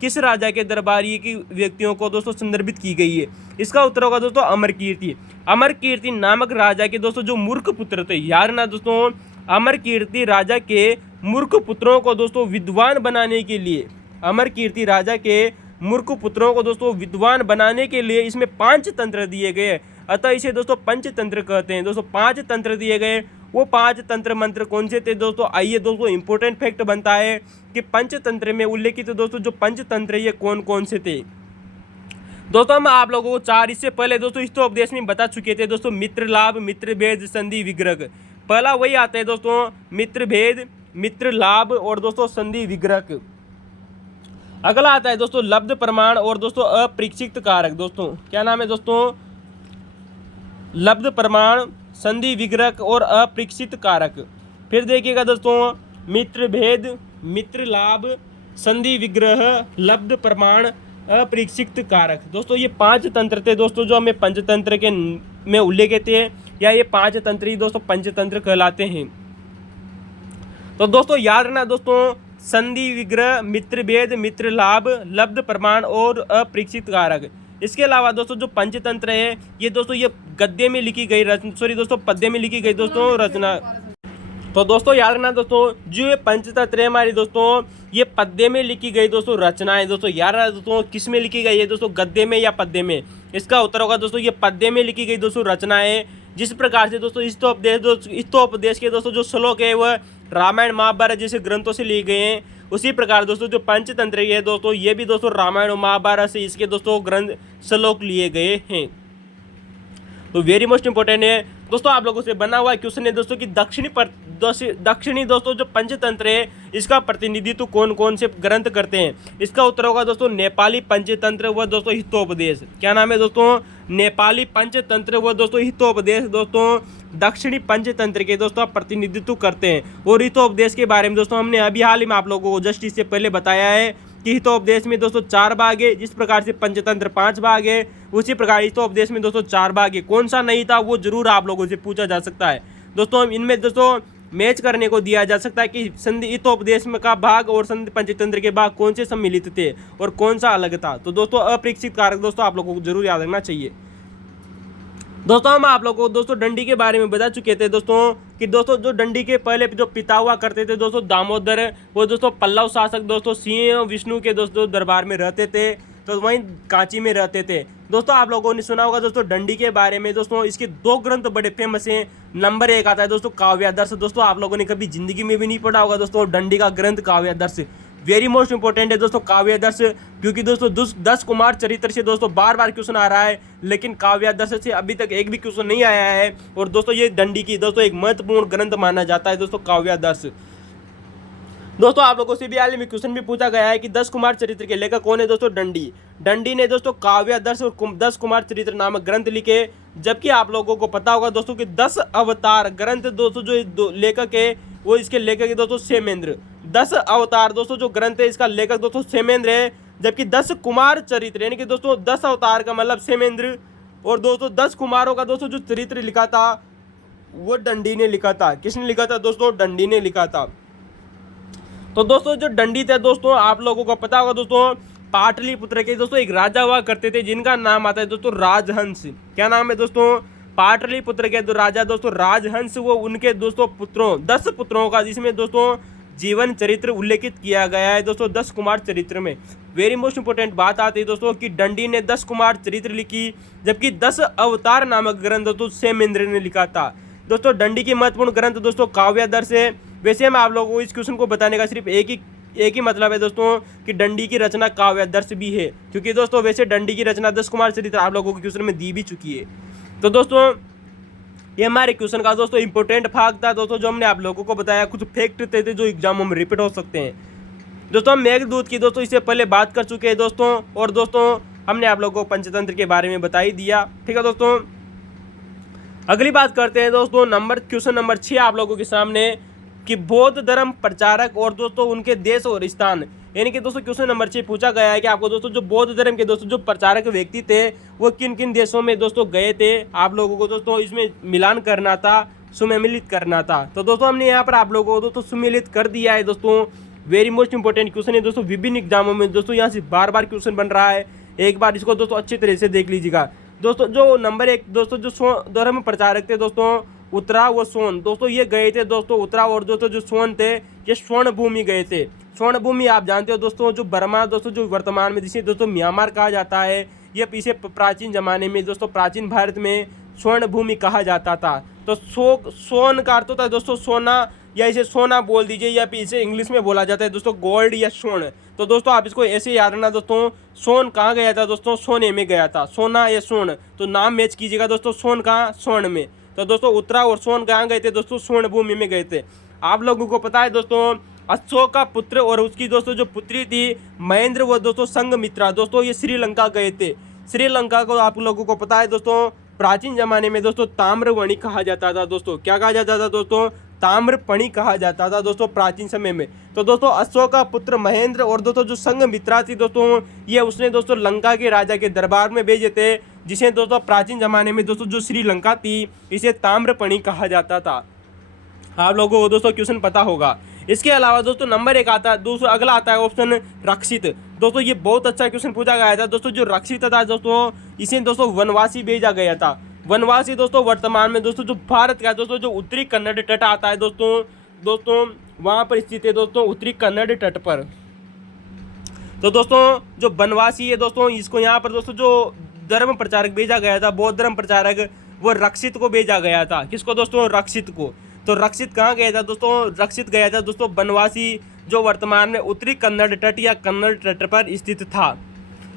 किस राजा के दरबारी की व्यक्तियों को दोस्तों संदर्भित की गई है? इसका उत्तर होगा दोस्तों अमर कीर्ति। अमर कीर्ति नामक राजा के दोस्तों जो मूर्ख पुत्र थे, यार ना दोस्तों अमर कीर्ति राजा के मूर्ख पुत्रों को दोस्तों विद्वान बनाने के लिए, अमर कीर्ति राजा के मूर्ख पुत्रों को दोस्तों विद्वान बनाने के लिए इसमें 5 तंत्र दिए गए, अतः इसे दोस्तों पंचतंत्र कहते हैं। दोस्तों 5 तंत्र दिए गए, वो 5 तंत्र मंत्र कौन से थे दोस्तों? आइए दोस्तों इंपॉर्टेंट फैक्ट बनता है कि पंचतंत्र में उल्लेखित दोस्तों जो पंचतंत्र ये कौन कौन से थे। दोस्तों हम आप लोगों को 4 इससे पहले दोस्तों हितोपदेश में बता चुके थे दोस्तों, मित्र लाभ, मित्र भेद, संधि विग्रह। पहला वही आता है दोस्तों मित्र भेद, मित्र लाभ और दोस्तों संधि विग्रह। अगला आता है दोस्तों लब्ध प्रमाण और दोस्तों अपरीक्षित कारक। दोस्तों क्या नाम है दोस्तों? लब्ध प्रमाण, संधि विग्रह और अपरीक्षित कारक। फिर देखिएगा दोस्तों मित्र भेद, मित्र लाभ, संधि विग्रह, लब्ध प्रमाण, अपरीक्षित कारक। दोस्तों ये 5 तंत्र थे दोस्तों जो हमें पंचतंत्र के में उल्लेख थे, या ये 5 तंत्र ही दोस्तों पंचतंत्र कहलाते हैं। तो दोस्तों याद रखना दोस्तों संधि विग्रह, मित्र भेद, मित्र लाभ, लब्ध प्रमाण और अपरीक्षित कारक। इसके अलावा दोस्तों जो पंचतंत्र है ये दोस्तों ये गद्य में लिखी गई पद्य में लिखी गई दोस्तों रचना। तो दोस्तों याद रखना दोस्तों जो ये पंचतंत्र है हमारी दोस्तों ये पद्य में लिखी गई दोस्तों रचनाएं। दोस्तों याद रखना दोस्तों किस में लिखी गई है दोस्तों, गद्य में या पद्य में? इसका उत्तर होगा दोस्तों ये पद्य में लिखी गई दोस्तों रचनाएं। जिस प्रकार से दोस्तों हितोपदेश के दोस्तों जो श्लोक है वह रामायण महाभारत जैसे ग्रंथों से लिए गए हैं, उसी प्रकार दोस्तों जो पंचतंत्र है दोस्तों ये भी दोस्तों रामायण और महाभारत से इसके दोस्तों ग्रंथ श्लोक लिए गए हैं। तो वेरी मोस्ट इंपोर्टेंट है दोस्तों आप लोगों से बना हुआ क्वेश्चन है दोस्तों कि दक्षिणी दोस्तों जो पंचतंत्र है इसका प्रतिनिधित्व कौन कौन से ग्रंथ करते हैं? इसका उत्तर होगा दोस्तों नेपाली पंचतंत्र व दोस्तों हितोपदेश। क्या नाम है दोस्तों? नेपाली पंचतंत्र व दोस्तों हितोपदेश दोस्तों दक्षिणी पंचतंत्र के दोस्तों प्रतिनिधित्व करते हैं। और हितोपदेश के बारे में दोस्तों हमने अभी हाल ही में आप लोगों को जस्ट इससे पहले बताया है कि हितोपदेश में दोस्तों 4 भाग है, जिस प्रकार से पंचतंत्र 5 भाग है उसी प्रकार हितोपदेश में दोस्तों 4 भाग है। कौन सा नहीं था वो जरूर आप लोगों से पूछा जा सकता है दोस्तों। हम इनमें दोस्तों मैच करने को दिया जा सकता है कि संधि हितोपदेश में का भाग और संधि पंचतंत्र के भाग कौन से सम्मिलित थे और कौन सा अलग था। तो दोस्तों अपरीक्षित कारक दोस्तों आप लोगों को जरूर याद रखना चाहिए। दोस्तों हम आप लोगों को दोस्तों डंडी के बारे में बता चुके थे दोस्तों कि दोस्तों जो डंडी के पहले जो पिता हुआ करते थे दोस्तों दामोदर, वो दोस्तों पल्लव शासक दोस्तों सिंह विष्णु के दोस्तों दरबार में रहते थे, तो वहीं कांची में रहते थे। दोस्तों आप लोगों ने सुना होगा दोस्तों डंडी के बारे में। दोस्तों इसके 2 ग्रंथ बड़े फेमस हैं। नंबर 1 आता है दोस्तों काव्यादर्श। दोस्तों आप लोगों ने कभी जिंदगी में भी नहीं पढ़ा होगा दोस्तों डंडी का ग्रंथ काव्यादर्श। वेरी मोस्ट इंपॉर्टेंट है दोस्तों काव्यादर्श, क्योंकि दोस्तों 10 कुमार चरित्र से दोस्तों बार बार क्वेश्चन आ रहा है, लेकिन काव्यादर्श से अभी तक एक भी क्वेश्चन नहीं आया है। और दोस्तों ये डंडी की दोस्तों एक महत्वपूर्ण ग्रंथ माना जाता है दोस्तों काव्यादर्श। दोस्तों आप लोगों से भी हाल में क्वेश्चन भी पूछा गया है कि 10 कुमार चरित्र के लेखक कौन है दोस्तों? दंडी। दंडी ने दोस्तों काव्य दर्श और 10 कुमार चरित्र नामक ग्रंथ लिखे। जबकि आप लोगों को पता होगा दोस्तों कि 10 अवतार ग्रंथ दोस्तों जो लेखक है वो इसके लेखक है दोस्तों क्षेमेंद्र। 10 अवतार दोस्तों जो ग्रंथ है इसका लेखक दोस्तों क्षेमेंद्र है। जबकि 10 कुमार चरित्र यानी कि दोस्तों 10 अवतार का मतलब क्षेमेंद्र, और दोस्तों 10 कुमारों का दोस्तों जो चरित्र लिखा था वो दंडी ने लिखा था। किसने लिखा था दोस्तों? दंडी ने लिखा था। तो दोस्तों जो दंडी थे दोस्तों आप लोगों को पता होगा दोस्तों पाटलिपुत्र के दोस्तों एक राजा हुआ करते थे जिनका नाम आता है दोस्तों राजहंस। क्या नाम है दोस्तों? पाटलिपुत्र के जो राजा दोस्तों राजहंस, वो उनके दोस्तों पुत्रों 10 पुत्रों का जिसमें दोस्तों जीवन चरित्र उल्लेखित किया गया है दोस्तों 10 कुमार चरित्र में। वेरी मोस्ट इंपोर्टेंट बात आती है दोस्तों कि दंडी ने 10 कुमार चरित्र लिखी, जबकि 10 अवतार नामक ग्रंथ दोस्तों क्षेमेंद्र ने लिखा था। दोस्तों दंडी की महत्वपूर्ण ग्रंथ दोस्तों काव्यादर्श है। वैसे मैं आप लोगों को इस क्वेश्चन को बताने का सिर्फ एक ही मतलब है दोस्तों कि दंडी की रचना काव्यादर्श भी है, क्योंकि दोस्तों वैसे दंडी की रचना 10 कुमार चरित्र आप लोगों को क्वेश्चन में दी भी चुकी है। तो दोस्तों ये हमारे क्वेश्चन का दोस्तों इंपॉर्टेंट भाग था दोस्तों, जो हमने आप लोगों को बताया। कुछ फैक्ट थे जो एग्जाम में रिपीट हो सकते हैं। दोस्तों हम मेघदूत की दोस्तों इससे पहले बात कर चुके हैं दोस्तों, और दोस्तों हमने आप लोगों को पंचतंत्र के बारे में बता ही दिया। ठीक है दोस्तों, अगली बात करते हैं दोस्तों क्वेश्चन नंबर 6 आप लोगों के सामने कि बौद्ध धर्म प्रचारक और दोस्तों उनके देश और स्थान। यानी कि दोस्तों क्वेश्चन नंबर 6 पूछा गया है कि आपको दोस्तों जो बौद्ध धर्म के दोस्तों जो प्रचारक व्यक्ति थे वो किन किन देशों में दोस्तों गए थे। आप लोगों को दोस्तों इसमें मिलान करना था, सुमेलित करना था। तो दोस्तों हमने यहाँ पर आप लोगों को दोस्तों सुमेलित कर दिया है दोस्तों। वेरी मोस्ट इंपॉर्टेंट क्वेश्चन है दोस्तों, विभिन्न एग्जामों में दोस्तों यहाँ से बार बार क्वेश्चन बन रहा है। एक बार इसको दोस्तों अच्छी तरह से देख लीजिएगा। दोस्तों जो नंबर 1 दोस्तों जो धर्म प्रचारक थे दोस्तों उत्तरा व सोन, दोस्तों ये गए थे दोस्तों उत्तरा, और दोस्तों जो सोन थे ये स्वर्ण भूमि गए थे। स्वर्ण भूमि आप जानते हो दोस्तों जो बर्मा दोस्तों जो वर्तमान में जिसे दोस्तों म्यांमार कहा जाता है, ये पीछे प्राचीन जमाने में दोस्तों प्राचीन भारत में स्वर्ण भूमि कहा जाता था। तो सोन का अर्थ होता है दोस्तों सोना, या इसे सोना बोल दीजिए, या इसे इंग्लिश में बोला जाता है दोस्तों गोल्ड या स्वर्ण। तो दोस्तों आप इसको ऐसे याद रखना दोस्तों, सोन कहाँ गया था दोस्तों? सोने में गया था, सोना या स्वर्ण। तो नाम मैच कीजिएगा दोस्तों, सोन कहाँ? स्वर्ण में। तो दोस्तों उत्तरा और सोन कहाँ गए थे दोस्तों? स्वर्ण भूमि में गए थे। आप लोगों को पता है दोस्तों अशोक का पुत्र और उसकी दोस्तों जो पुत्री थी महेंद्र व दोस्तों संघमित्रा, दोस्तों ये श्रीलंका गए थे। श्रीलंका को आप लोगों को पता है दोस्तों प्राचीन जमाने में दोस्तों ताम्रवणी कहा जाता था दोस्तों। क्या कहा जाता था दोस्तों? ताम्रपणी कहा जाता था दोस्तों प्राचीन समय में। तो दोस्तों अशोक का पुत्र महेंद्र और दोस्तों जो संघमित्रा थी दोस्तों, ये उसने दोस्तों लंका के राजा के दरबार में भेजे थे, जिसे दोस्तों प्राचीन जमाने में दोस्तों जो श्रीलंका थी इसे ताम्रपणी कहा जाता था। आप लोगों को दोस्तों क्वेश्चन पता होगा। इसके अलावा दोस्तों नंबर 1 आता है, दूसरा अगला आता है ऑप्शन रक्षित। दोस्तों ये बहुत अच्छा क्वेश्चन पूछा गया था दोस्तों। जो रक्षित था दोस्तों इसे दोस्तों वनवासी भेजा गया था। वनवासी दोस्तों वर्तमान में दोस्तों जो भारत का दोस्तों जो उत्तरी कन्नड़ तट आता है दोस्तों वहाँ पर स्थित है दोस्तों उत्तरी कन्नड़ तट पर। तो दोस्तों जो वनवासी है दोस्तों इसको यहाँ पर दोस्तों जो धर्म प्रचारक भेजा गया था, बौद्ध धर्म प्रचारक, वो रक्षित को भेजा गया था। किसको दोस्तों? रक्षित को। तो रक्षित कहाँ गया था दोस्तों? रक्षित गया था दोस्तों वनवासी, जो वर्तमान में उत्तरी कन्नड़ तट या कन्नड़ तट पर स्थित था।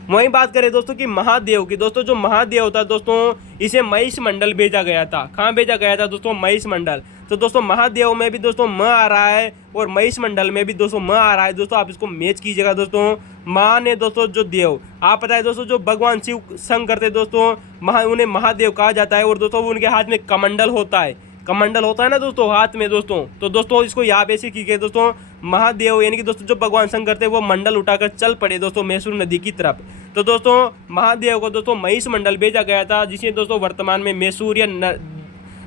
वहीं बात करें दोस्तों कि महादेव की, दोस्तों जो महादेव था दोस्तों इसे महिष मंडल भेजा गया था। कहाँ भेजा गया था दोस्तों? महिष मंडल। तो दोस्तों महादेव में भी दोस्तों म आ रहा है और महिष मंडल में भी दोस्तों म आ रहा है दोस्तों। आप इसको मैच कीजिएगा दोस्तों। माँ ने दोस्तों जो देव, आप पता है दोस्तों जो भगवान शिव संग करते दोस्तों उन्हें महादेव कहा जाता है। और दोस्तों उनके हाथ में कमंडल होता है, कमंडल होता है ना दोस्तों हाथ में दोस्तों। तो दोस्तों इसको यहाँ पे ऐसे कीजिए दोस्तों, महादेव यानी कि दोस्तों जो भगवान शंकर थे वो मंडल उठाकर चल पड़े दोस्तों मैसूर नदी की तरफ। तो दोस्तों महादेव को दोस्तों महिष मंडल भेजा गया था, जिसे दोस्तों वर्तमान में मैसूर या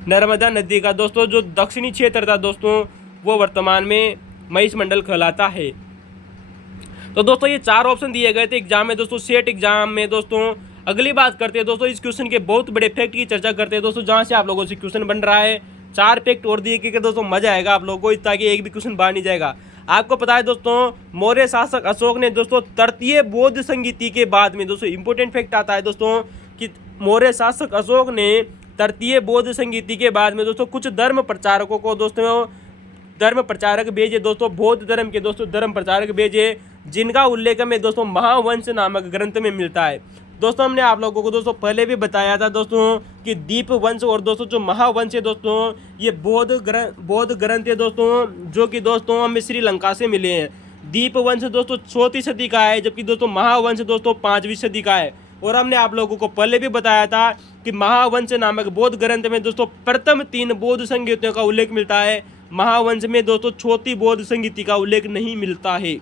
नर्मदा नदी का दोस्तों जो दक्षिणी क्षेत्र था दोस्तों वो वर्तमान में महिष मंडल कहलाता है। तो दोस्तों ये 4 ऑप्शन दिए गए थे एग्जाम में दोस्तों, सेट एग्जाम में दोस्तों। अगली बात करते हैं दोस्तों इस क्वेश्चन के बहुत बड़े फैक्ट की चर्चा करते हैं दोस्तों, जहाँ से आप लोगों से क्वेश्चन बन रहा है। 4 फैक्ट और दिए कि दोस्तों मजा आएगा आप लोगों को, ताकि एक भी क्वेश्चन बाहर नहीं जाएगा। आपको पता है दोस्तों मौर्य शासक अशोक ने दोस्तों तृतीय बौद्ध संगीति के बाद में दोस्तों इंपॉर्टेंट फैक्ट आता है दोस्तों कि मौर्य शासक अशोक ने तृतीय बौद्ध संगीति के बाद में दोस्तों कुछ धर्म प्रचारकों को दोस्तों धर्म प्रचारक भेजे दोस्तों, बौद्ध धर्म के दोस्तों धर्म प्रचारक भेजे, जिनका उल्लेख में दोस्तों महावंश नामक ग्रंथ में मिलता है। दोस्तों हमने आप लोगों को दोस्तों पहले भी बताया था दोस्तों कि दीप वंश और दोस्तों जो महावंश है दोस्तों, ये बौद्ध ग्रंथ है दोस्तों, जो कि दोस्तों हमें श्रीलंका से मिले हैं। दीप वंश दोस्तों 4वीं सदी का है, जबकि दोस्तों महावंश दोस्तों 5वीं सदी का है। और हमने आप लोगों को पहले भी बताया था कि महावंश नामक बौद्ध ग्रंथ में दोस्तों प्रथम 3 बौद्ध संगीतियों का उल्लेख मिलता है। महावंश में दोस्तों चौथी बौद्ध संगीति का उल्लेख नहीं मिलता है।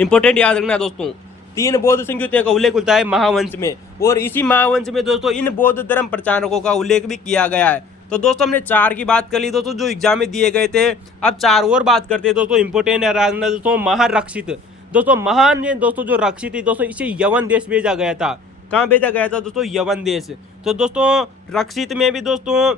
इंपॉर्टेंट याद रखना दोस्तों, 3 बौद्ध संगीतियों का उल्लेख मिलता है महावंश में, और इसी महावंश में दोस्तों इन बौद्ध धर्म प्रचारकों का उल्लेख भी किया गया है। तो दोस्तों हमने 4 की बात कर ली दोस्तों जो एग्जाम में दिए गए थे। अब 4 और बात करते हैं दोस्तों, इंपॉर्टेंट है दोस्तों। महारक्षित दोस्तों, महान ने दोस्तों जो रक्षित थी दोस्तों, इसे यवन देश भेजा गया था। कहाँ भेजा गया था दोस्तों? यवन देश। तो दोस्तों रक्षित में भी दोस्तों,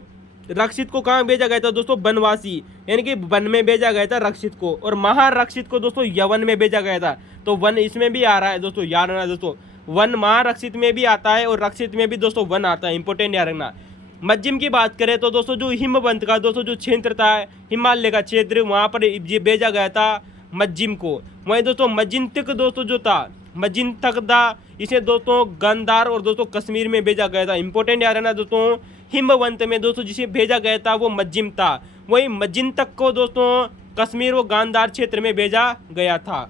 रक्षित को कहाँ भेजा गया था दोस्तों? बनवासी, यानी कि वन में भेजा गया था रक्षित को। और महारक्षित को दोस्तों यवन में भेजा गया था। तो वन इसमें भी आ रहा है दोस्तों, याद रखना दोस्तों। वन महारक्षित में भी आता है और रक्षित में भी दोस्तों वन आता है, इंपॉर्टेंट याद रखना। मज्जिम की बात करें तो दोस्तों जो हिमवंत का दोस्तों जो क्षेत्र था, हिमालय का क्षेत्र, वहाँ पर ये भेजा गया था मज्जिम को। वहीं दोस्तों मजिंतक दोस्तों जो था, मजिंतक था, इसे दोस्तों गांधार और दोस्तों कश्मीर में भेजा गया था। इंपॉर्टेंट याद रखना दोस्तों, हिमवंत में दोस्तों जिसे भेजा गया था वो मज्जिम था। वहीं मजिंतक को दोस्तों कश्मीर व गांधार क्षेत्र में भेजा गया था।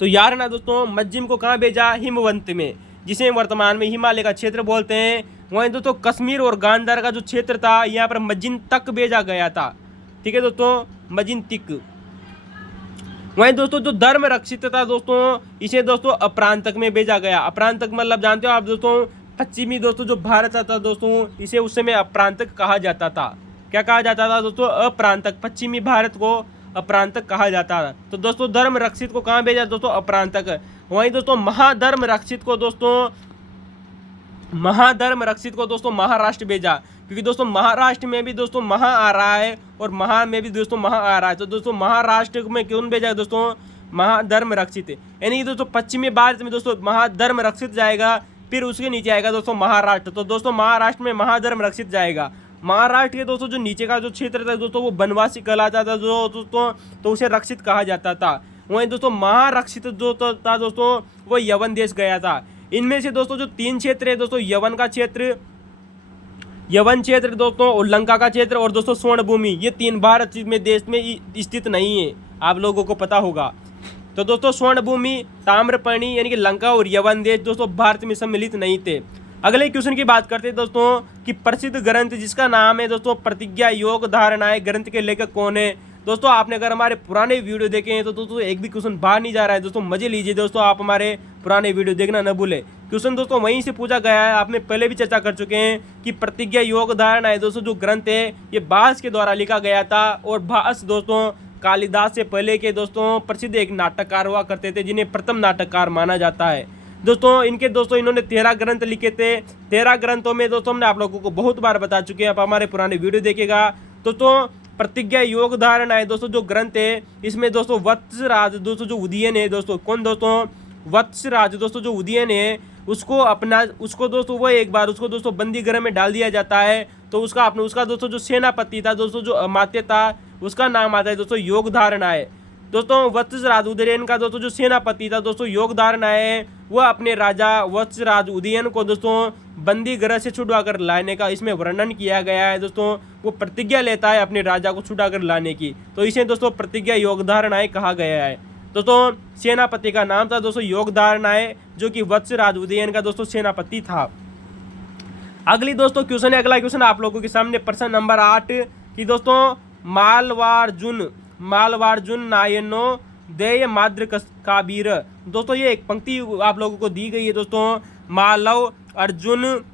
तो याद रखना दोस्तों, मज्जिम को कहाँ भेजा? हिमवंत में, जिसे वर्तमान में हिमालय का क्षेत्र बोलते हैं। वहीं दोस्तों कश्मीर और गांधार का जो क्षेत्र था, यहाँ पर मजिंतक भेजा गया था। ठीक है दोस्तों, मजिंतिक। वहीं दोस्तों जो धर्म रक्षित था दोस्तों, इसे दोस्तों अप्रांतक में भेजा गया। अप्रांतक मतलब जानते हो आप दोस्तों, पश्चिमी दोस्तों जो भारत था दोस्तों, इसे उस समय अप्रांतक कहा जाता था। क्या कहा जाता था दोस्तों? अप्रांतक। पश्चिमी भारत को अप्रांतक कहा जाता था। तो दोस्तों धर्म रक्षित को कहाँ भेजा दोस्तों? अप्रांतक। वहीं दोस्तों महाधर्म रक्षित को दोस्तों, महाधर्म रक्षित को दोस्तों महाराष्ट्र भेजा, क्योंकि दोस्तों महाराष्ट्र में भी दोस्तों महा आ रहा है और महा में भी दोस्तों महा आ रहा है। तो दोस्तों महाराष्ट्र में क्यों भेजा दोस्तों? महाधर्म रक्षित, यानी कि दोस्तों पश्चिमी भारत में दोस्तों महाधर्म रक्षित जाएगा, फिर उसके नीचे आएगा दोस्तों महाराष्ट्र। तो दोस्तों महाराष्ट्र में महाधर्म रक्षित जाएगा। महाराष्ट्र के दोस्तों जो नीचे का जो क्षेत्र था दोस्तों, वो बनवासी कहलाता था जो दोस्तों, तो उसे रक्षित कहा जाता था। वहीं दोस्तों महारक्षित जो था दोस्तों, वो यवन देश गया था। इनमें से दोस्तों जो 3 क्षेत्र है दोस्तों, यवन का क्षेत्र, यवन क्षेत्र दोस्तों, और लंका का क्षेत्र, और दोस्तों स्वर्ण भूमि, ये 3 भारत में देश में स्थित नहीं है, आप लोगों को पता होगा। तो दोस्तों स्वर्ण भूमि, ताम्रपर्णी यानी कि लंका और यवन देश दोस्तों भारत में सम्मिलित नहीं थे। अगले क्वेश्चन की बात करते हैं दोस्तों कि प्रसिद्ध ग्रंथ जिसका नाम है दोस्तों प्रतिज्ञा योग धारणाएं, ग्रंथ के लेखक कौन है? दोस्तों आपने अगर हमारे पुराने वीडियो देखे हैं तो दोस्तों एक भी क्वेश्चन बाहर नहीं जा रहा है दोस्तों, मजे लीजिए दोस्तों, आप हमारे पुराने वीडियो देखना न भूले। क्वेश्चन दोस्तों वहीं से पूछा गया है, आपने पहले भी चर्चा कर चुके हैं कि प्रतिज्ञा योग धारणाएं दोस्तों जो ग्रंथ है ये भास के द्वारा लिखा गया था। और भास दोस्तों कालिदास से पहले के दोस्तों प्रसिद्ध एक नाटककार हुआ करते थे, जिन्हें प्रथम नाटककार माना जाता है। दोस्तों इनके दोस्तों इन्होंने 13 ग्रंथ लिखे थे। 13 ग्रंथों में दोस्तों हमने आप लोगों को बहुत बार बता चुके हैं, आप हमारे पुराने वीडियो देखेगा। दोस्तों प्रतिज्ञा योग धारणा है दोस्तों जो ग्रंथ है, इसमें दोस्तों वत्सराज दोस्तों जो उदयन है दोस्तों, कौन दोस्तों? वत्सराज दोस्तों जो उदयन है, उसको दोस्तों वो एक बार उसको दोस्तों बंदी गृह में डाल दिया जाता है। तो उसका दोस्तों जो सेनापति था दोस्तों, जो अमात्य था, उसका नाम आता है दोस्तों योग धारणा है। दोस्तों वत्सराज उदयन का दोस्तों जो सेनापति था दोस्तों योग धारणा है, वह अपने राजा वत्सराज उदयन को दोस्तों बंदी गृह से छुड़वा कर लाने का इसमें वर्णन किया गया है। दोस्तों वो प्रतिज्ञा लेता है अपने राजा को छुड़ा कर लाने की, तो इसे दोस्तों प्रतिज्ञा योग धारणाएं कहा गया है। दोस्तों सेनापति का नाम था दोस्तों योग धारणाएं, जो कि वत्सराज उदयन का दोस्तों सेनापति था। अगली दोस्तों क्वेश्चन है, अगला क्वेश्चन आप लोगों के सामने प्रश्न नंबर 8 कि दोस्तों मालवार्जुन नायनो देय माद्र काबीर। दोस्तों ये एक पंक्ति आप लोगों को दी गई है दोस्तों, मालव अर्जुन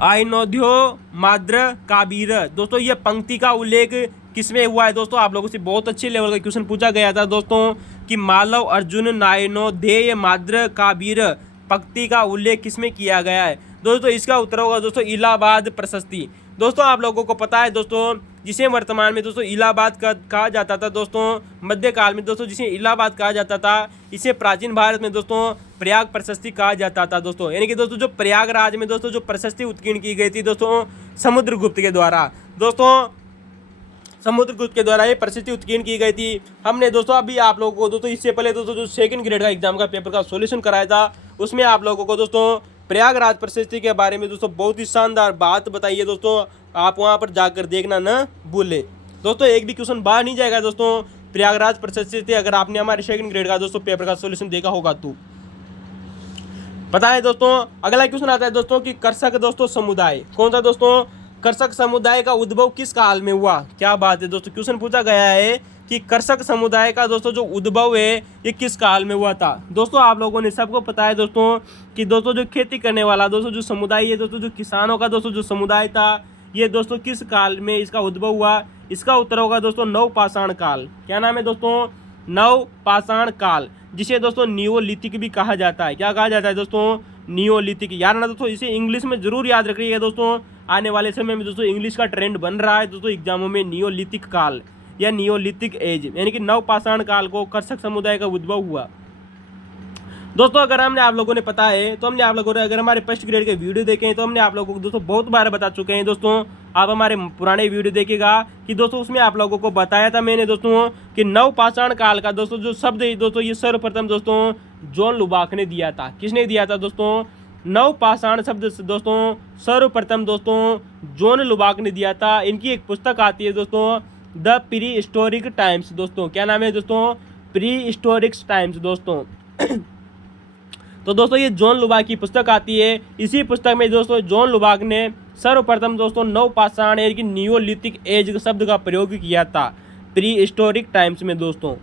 आयनोध्यो माद्र काबीर। दोस्तों ये पंक्ति का उल्लेख किसमें हुआ है दोस्तों? आप लोगों से बहुत अच्छे लेवल का क्वेश्चन पूछा गया था दोस्तों कि मालव अर्जुन नायनो देय माद्र काबीर पंक्ति का उल्लेख किसमें किया गया है? दोस्तों इसका उत्तर होगा दोस्तों इलाहाबाद प्रशस्ति। दोस्तों आप लोगों को पता है दोस्तों, जिसे वर्तमान में दोस्तों इलाहाबाद कहा जाता था दोस्तों, मध्यकाल में दोस्तों जिसे इलाहाबाद कहा जाता था, इसे प्राचीन भारत में दोस्तों प्रयाग प्रशस्ति कहा जाता था दोस्तों। यानी कि दोस्तों जो प्रयागराज में दोस्तों जो प्रशस्ति उत्कीर्ण की गई थी दोस्तों समुद्रगुप्त के द्वारा। दोस्तों समुद्रगुप्त के द्वारा ये परिस्थिति उत्कीर्ण की गई थी। हमने दोस्तों अभी आप लोगों को दोस्तों इससे पहले दोस्तों जो सेकंड ग्रेड का एग्जाम का पेपर का सॉल्यूशन कराया था, उसमें आप लोगों को दोस्तों प्रयागराज परिस्थिति के बारे में दोस्तों बहुत ही शानदार बात बताई है दोस्तों, आप वहाँ पर जाकर देखना न भूलें। दोस्तों एक भी क्वेश्चन बाहर नहीं जाएगा दोस्तों प्रयागराज परिस्थिति, अगर आपने हमारे सेकंड ग्रेड का दोस्तों पेपर का सॉल्यूशन देखा होगा तो। पता है दोस्तों अगला क्वेश्चन आता है दोस्तों कि कर्षक दोस्तों समुदाय कौन सा दोस्तों, कर्षक समुदाय का उद्भव किस काल में हुआ। क्या बात है दोस्तों, क्वेश्चन पूछा गया है कि कर्षक समुदाय का दोस्तों जो उद्भव है ये किस काल में हुआ था। दोस्तों आप लोगों ने सबको पता है दोस्तों कि दोस्तों जो खेती करने वाला दोस्तों जो समुदाय है दोस्तों, जो किसानों का दोस्तों जो समुदाय था, ये दोस्तों किस काल में इसका उद्भव हुआ। इसका उत्तर होगा दोस्तों नवपाषाण काल। क्या नाम है दोस्तों, नवपाषाण काल, जिसे दोस्तों नियोलिथिक भी कहा जाता है। क्या कहा जाता है दोस्तों, नियोलिथिक। यार ना दोस्तों इसे इंग्लिश में जरूर याद रखिएगा दोस्तों, आने वाले समय में दोस्तों इंग्लिश का ट्रेंड बन रहा है दोस्तों एग्जामों में, नियोलिथिक काल या नियोलिथिक एज, यानी कि नवपाषाण काल को कर्षक समुदाय का उद्भव हुआ। दोस्तों अगर हमने आप लोगों ने पता है तो हमने आप लोगों ने अगर हमारे फर्स्ट ग्रेड के वीडियो देखे हैं तो हमने आप लोगों को दोस्तों बहुत बार बता चुके हैं दोस्तों। आप हमारे पुराने वीडियो देखिएगा कि दोस्तों उसमें आप लोगों को बताया था मैंने दोस्तों कि नवपाषाण काल का दोस्तों जो शब्द है दोस्तों ये सर्वप्रथम दोस्तों जॉन लुबाक ने दिया था। किसने दिया था दोस्तों, नवपाषाण शब्द दोस्तों सर्वप्रथम दोस्तों जॉन लुबाक ने दिया था। इनकी एक पुस्तक आती है दोस्तों द प्री हिस्टोरिक टाइम्स। दोस्तों क्या नाम है दोस्तों, प्री हिस्टोरिक टाइम्स दोस्तों। तो दोस्तों ये जॉन लुबाक की पुस्तक आती है। इसी पुस्तक में दोस्तों जॉन लुबाक ने सर्वप्रथम दोस्तों नवपाषाण यानी कि नियोलिथिक एज शब्द का प्रयोग किया था प्री हिस्टोरिक टाइम्स में दोस्तों।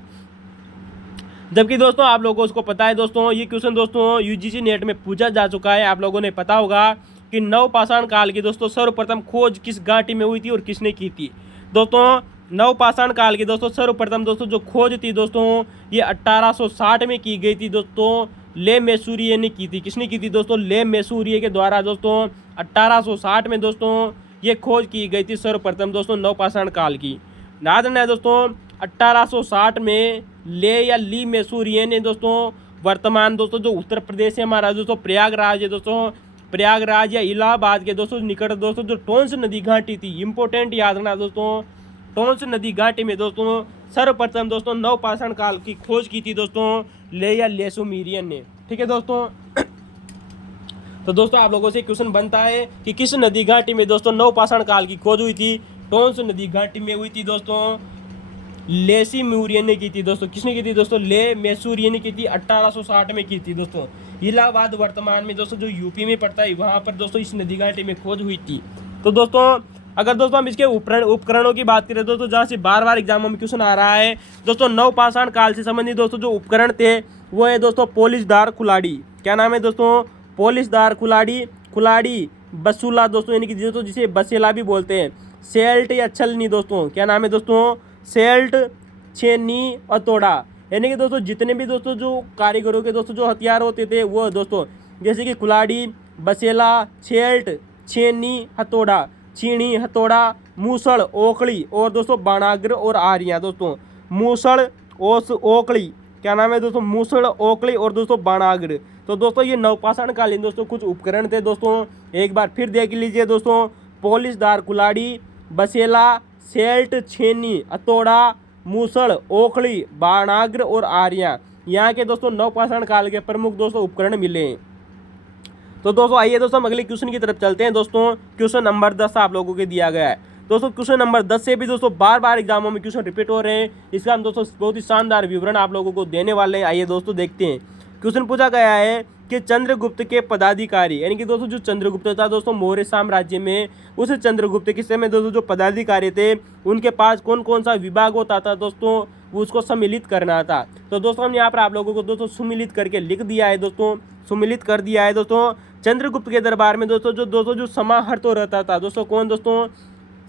जबकि दोस्तों आप लोगों को उसको पता है दोस्तों ये क्वेश्चन दोस्तों यूजीसी नेट में पूछा जा चुका है। आप लोगों ने पता होगा कि नवपाषाण काल की दोस्तों सर्वप्रथम खोज किस घाटी में हुई थी और किसने की थी। दोस्तों नवपाषाण काल की दोस्तों सर्वप्रथम दोस्तों जो खोज थी दोस्तों ये 1860 में की गई थी दोस्तों, ले मैसूरिये ने की थी। किसने की थी दोस्तों, ले मैसूरिये के द्वारा दोस्तों 1860 में दोस्तों ये खोज की गई थी सर्वप्रथम दोस्तों नवपाषाण काल की। याद रखना है दोस्तों 1860 में ले या ली मैसूरिये ने दोस्तों वर्तमान दोस्तों जो उत्तर प्रदेश है हमारा दोस्तों प्रयागराज है दोस्तों, प्रयागराज या इलाहाबाद के दोस्तों निकट दोस्तों जो टोंस नदी घाटी थी, इंपॉर्टेंट याद रखना दोस्तों, टोंस नदी घाटी में दोस्तों सर्वप्रथम दोस्तों नवपाषाण काल की खोज की थी दोस्तों ले या लेसुमेरियन ने। ठीक है दोस्तों। तो दोस्तों आप लोगों से क्वेश्चन बनता है कि किस नदी घाटी में दोस्तों नवपाषाण काल की खोज हुई थी। टोंस नदी घाटी में हुई थी दोस्तों, लेसुमेरियन ने की थी दोस्तों। किसने की थी दोस्तों, ले मैसूरियन ने की थी, 1860 में की थी दोस्तों। इलाहाबाद वर्तमान में दोस्तों जो यूपी में पड़ता है वहाँ पर दोस्तों इस नदी घाटी में खोज हुई थी। तो दोस्तों अगर दोस्तों हम इसके उपकरणों की बात करें दोस्तों जहाँ से बार बार एग्जामों में क्वेश्चन आ रहा है दोस्तों, नवपाषाण काल से संबंधित दोस्तों जो उपकरण थे वो है दोस्तों पोलिशदार कुल्हाड़ी। क्या नाम है दोस्तों, पोलिशदार कुल्हाड़ी, कुल्हाड़ी बसूला दोस्तों यानी कि दोस्तों जिसे बसेला भी बोलते हैं, सेल्ट या छलनी दोस्तों। क्या नाम है दोस्तों, सेल्ट, छेनी, हथौड़ा, यानी कि दोस्तों जितने भी दोस्तों जो कारीगरों के दोस्तों जो हथियार होते थे वो दोस्तों जैसे कि कुल्हाड़ी, बसेला, सेल्ट, छेनी, हथौड़ा, छीनी, हथौड़ा, मूसल, ओखली और दोस्तों बाणाग्र और आरियां दोस्तों। मूसल, ओखली, क्या नाम है दोस्तों, मूसल, ओखली और दोस्तों बाणाग्र। तो दोस्तों ये नवपाषाण कालीन दोस्तों कुछ उपकरण थे दोस्तों, एक बार फिर देख लीजिए दोस्तों, पोलिशदार कुल्हाड़ी, बसेला, सेल्ट, छेनी, हथौड़ा, मूसल, ओखली, बाणाग्र और आरियां यहाँ के दोस्तों नवपाषाण काल के प्रमुख दोस्तों उपकरण मिले। तो दोस्तों आइए दोस्तों हम अगले क्वेश्चन की तरफ चलते हैं दोस्तों। क्वेश्चन नंबर 10 आप लोगों के दिया गया है दोस्तों। क्वेश्चन नंबर 10 से भी दोस्तों बार बार एग्जामों में क्वेश्चन रिपीट हो रहे हैं, इसका हम दोस्तों बहुत ही शानदार विवरण आप लोगों को देने वाले हैं। आइए दोस्तों देखते हैं। क्वेश्चन पूछा गया है कि चंद्रगुप्त के पदाधिकारी यानी कि दोस्तों जो चंद्रगुप्त था दोस्तों मौर्य साम्राज्य में, उस चंद्रगुप्त के समय दोस्तों जो पदाधिकारी थे उनके पास कौन कौन सा विभाग होता था दोस्तों, उसको सम्मिलित करना था। तो दोस्तों हम यहाँ पर आप लोगों को दोस्तों सुमिलित करके लिख दिया है दोस्तों, सुमिलित कर दिया है दोस्तों। चंद्रगुप्त के दरबार में दोस्तों जो समाहर्तो रहता था दोस्तों, कौन दोस्तों,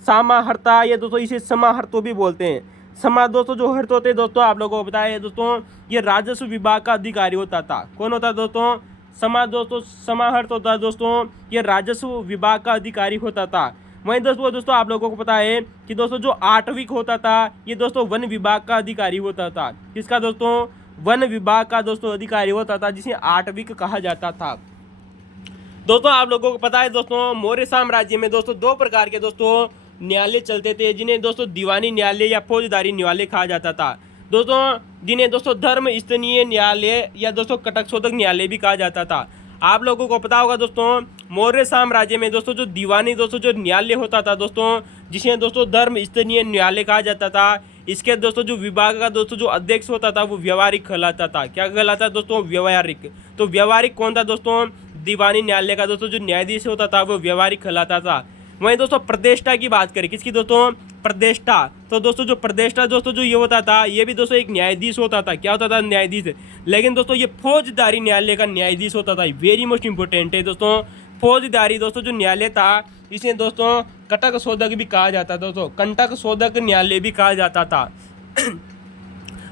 समाहर्ता, या दोस्तों इसे समाहर्तो भी बोलते हैं। समा दोस्तों जो हर्त होते दोस्तों आप लोगों को बताया दोस्तों ये राजस्व विभाग का अधिकारी होता था। कौन होता दोस्तों, समा दोस्तों समाहर्त होता दोस्तों ये राजस्व विभाग का अधिकारी होता था। वहीं दोस्तों आप लोगों को पता है कि दोस्तों जो आठविक होता था ये दोस्तों वन विभाग का अधिकारी होता था। किसका दोस्तों, वन विभाग का दोस्तों अधिकारी होता था जिसे आठविक कहा जाता था। दोस्तों आप लोगों को पता है दोस्तों मौर्य साम्राज्य में दोस्तों दो प्रकार के दोस्तों न्यायालय चलते थे, जिन्हें दोस्तों दीवानी न्यायालय या फौजदारी न्यायालय कहा जाता था दोस्तों, जिन्हें दोस्तों धर्म स्तरीय न्यायालय या दोस्तों कटक शोधक न्यायालय भी कहा जाता था। आप लोगों को पता होगा दोस्तों, मौर्य साम्राज्य में दोस्तों जो दीवानी दोस्तों जो न्यायालय होता था दोस्तों, जिसे दोस्तों धर्म स्तरीय न्यायालय कहा जाता था, इसके दोस्तों जो विभाग का दोस्तों जो अध्यक्ष होता था वो व्यवहारिक कहलाता था। क्या कहलाता दोस्तों? व्यवहारिक। तो व्यवहारिक कौन था दोस्तों? दीवानी न्यायालय का दोस्तों जो न्यायाधीश होता था वो व्यवहारिक कहलाता था। वहीं दोस्तों प्रदेष्टा की बात करें, किसकी दोस्तों? प्रदेष्टा। तो दोस्तों जो प्रदेष्टा दोस्तों जो ये होता था, ये भी दोस्तों एक न्यायाधीश होता था। क्या होता था? न्यायाधीश। लेकिन दोस्तों ये फौजदारी न्यायालय का न्यायाधीश होता था। वेरी मोस्ट इंपोर्टेंट है दोस्तों, फौजदारी दोस्तों जो न्यायालय था इसे दोस्तों कटक शोधक भी कहा जाता था दोस्तों, कंटक शोधक न्यायालय भी कहा जाता था।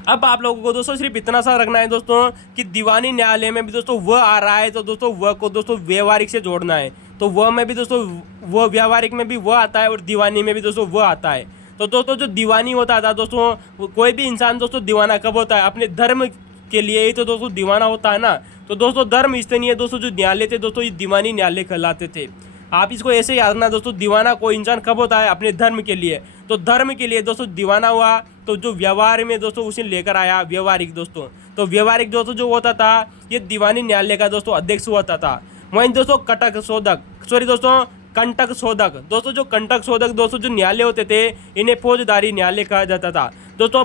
अब आप लोगों को दोस्तों सिर्फ इतना सा रखना है दोस्तों कि दीवानी न्यायालय में भी दोस्तों वह आ रहा है, तो दोस्तों वह को दोस्तों व्यवहारिक से जोड़ना है। तो वह में भी दोस्तों वह व्यवहारिक में भी वह आता है और दीवानी में भी दोस्तों वह आता है। तो दोस्तों जो दीवानी होता था दोस्तों, कोई भी इंसान दोस्तों दीवाना कब होता है? अपने धर्म के लिए ही तो दोस्तों दीवाना होता है ना। तो दोस्तों धर्म स्तरीय दोस्तों जो न्यायालय थे दोस्तों, ये दीवानी न्यायालय कहलाते थे। आप इसको ऐसे याद रखना दोस्तों, दीवाना कोई इंसान कब होता है? अपने धर्म के लिए। तो धर्म के लिए दोस्तों दीवाना हुआ, तो जो व्यवहार में दोस्तों उसे लेकर आया व्यवहारिक दोस्तों। तो व्यवहारिक दोस्तों जो होता था ये दीवानी न्यायालय का दोस्तों अध्यक्ष होता था। वहीं दोस्तों कटक शोधक, सॉरी दोस्तों कंटक शोधक, दोस्तों जो कंटक शोधक दोस्तों जो न्यायालय होते थे, इन्हें फौजदारी न्यायालय कहा जाता था दोस्तों।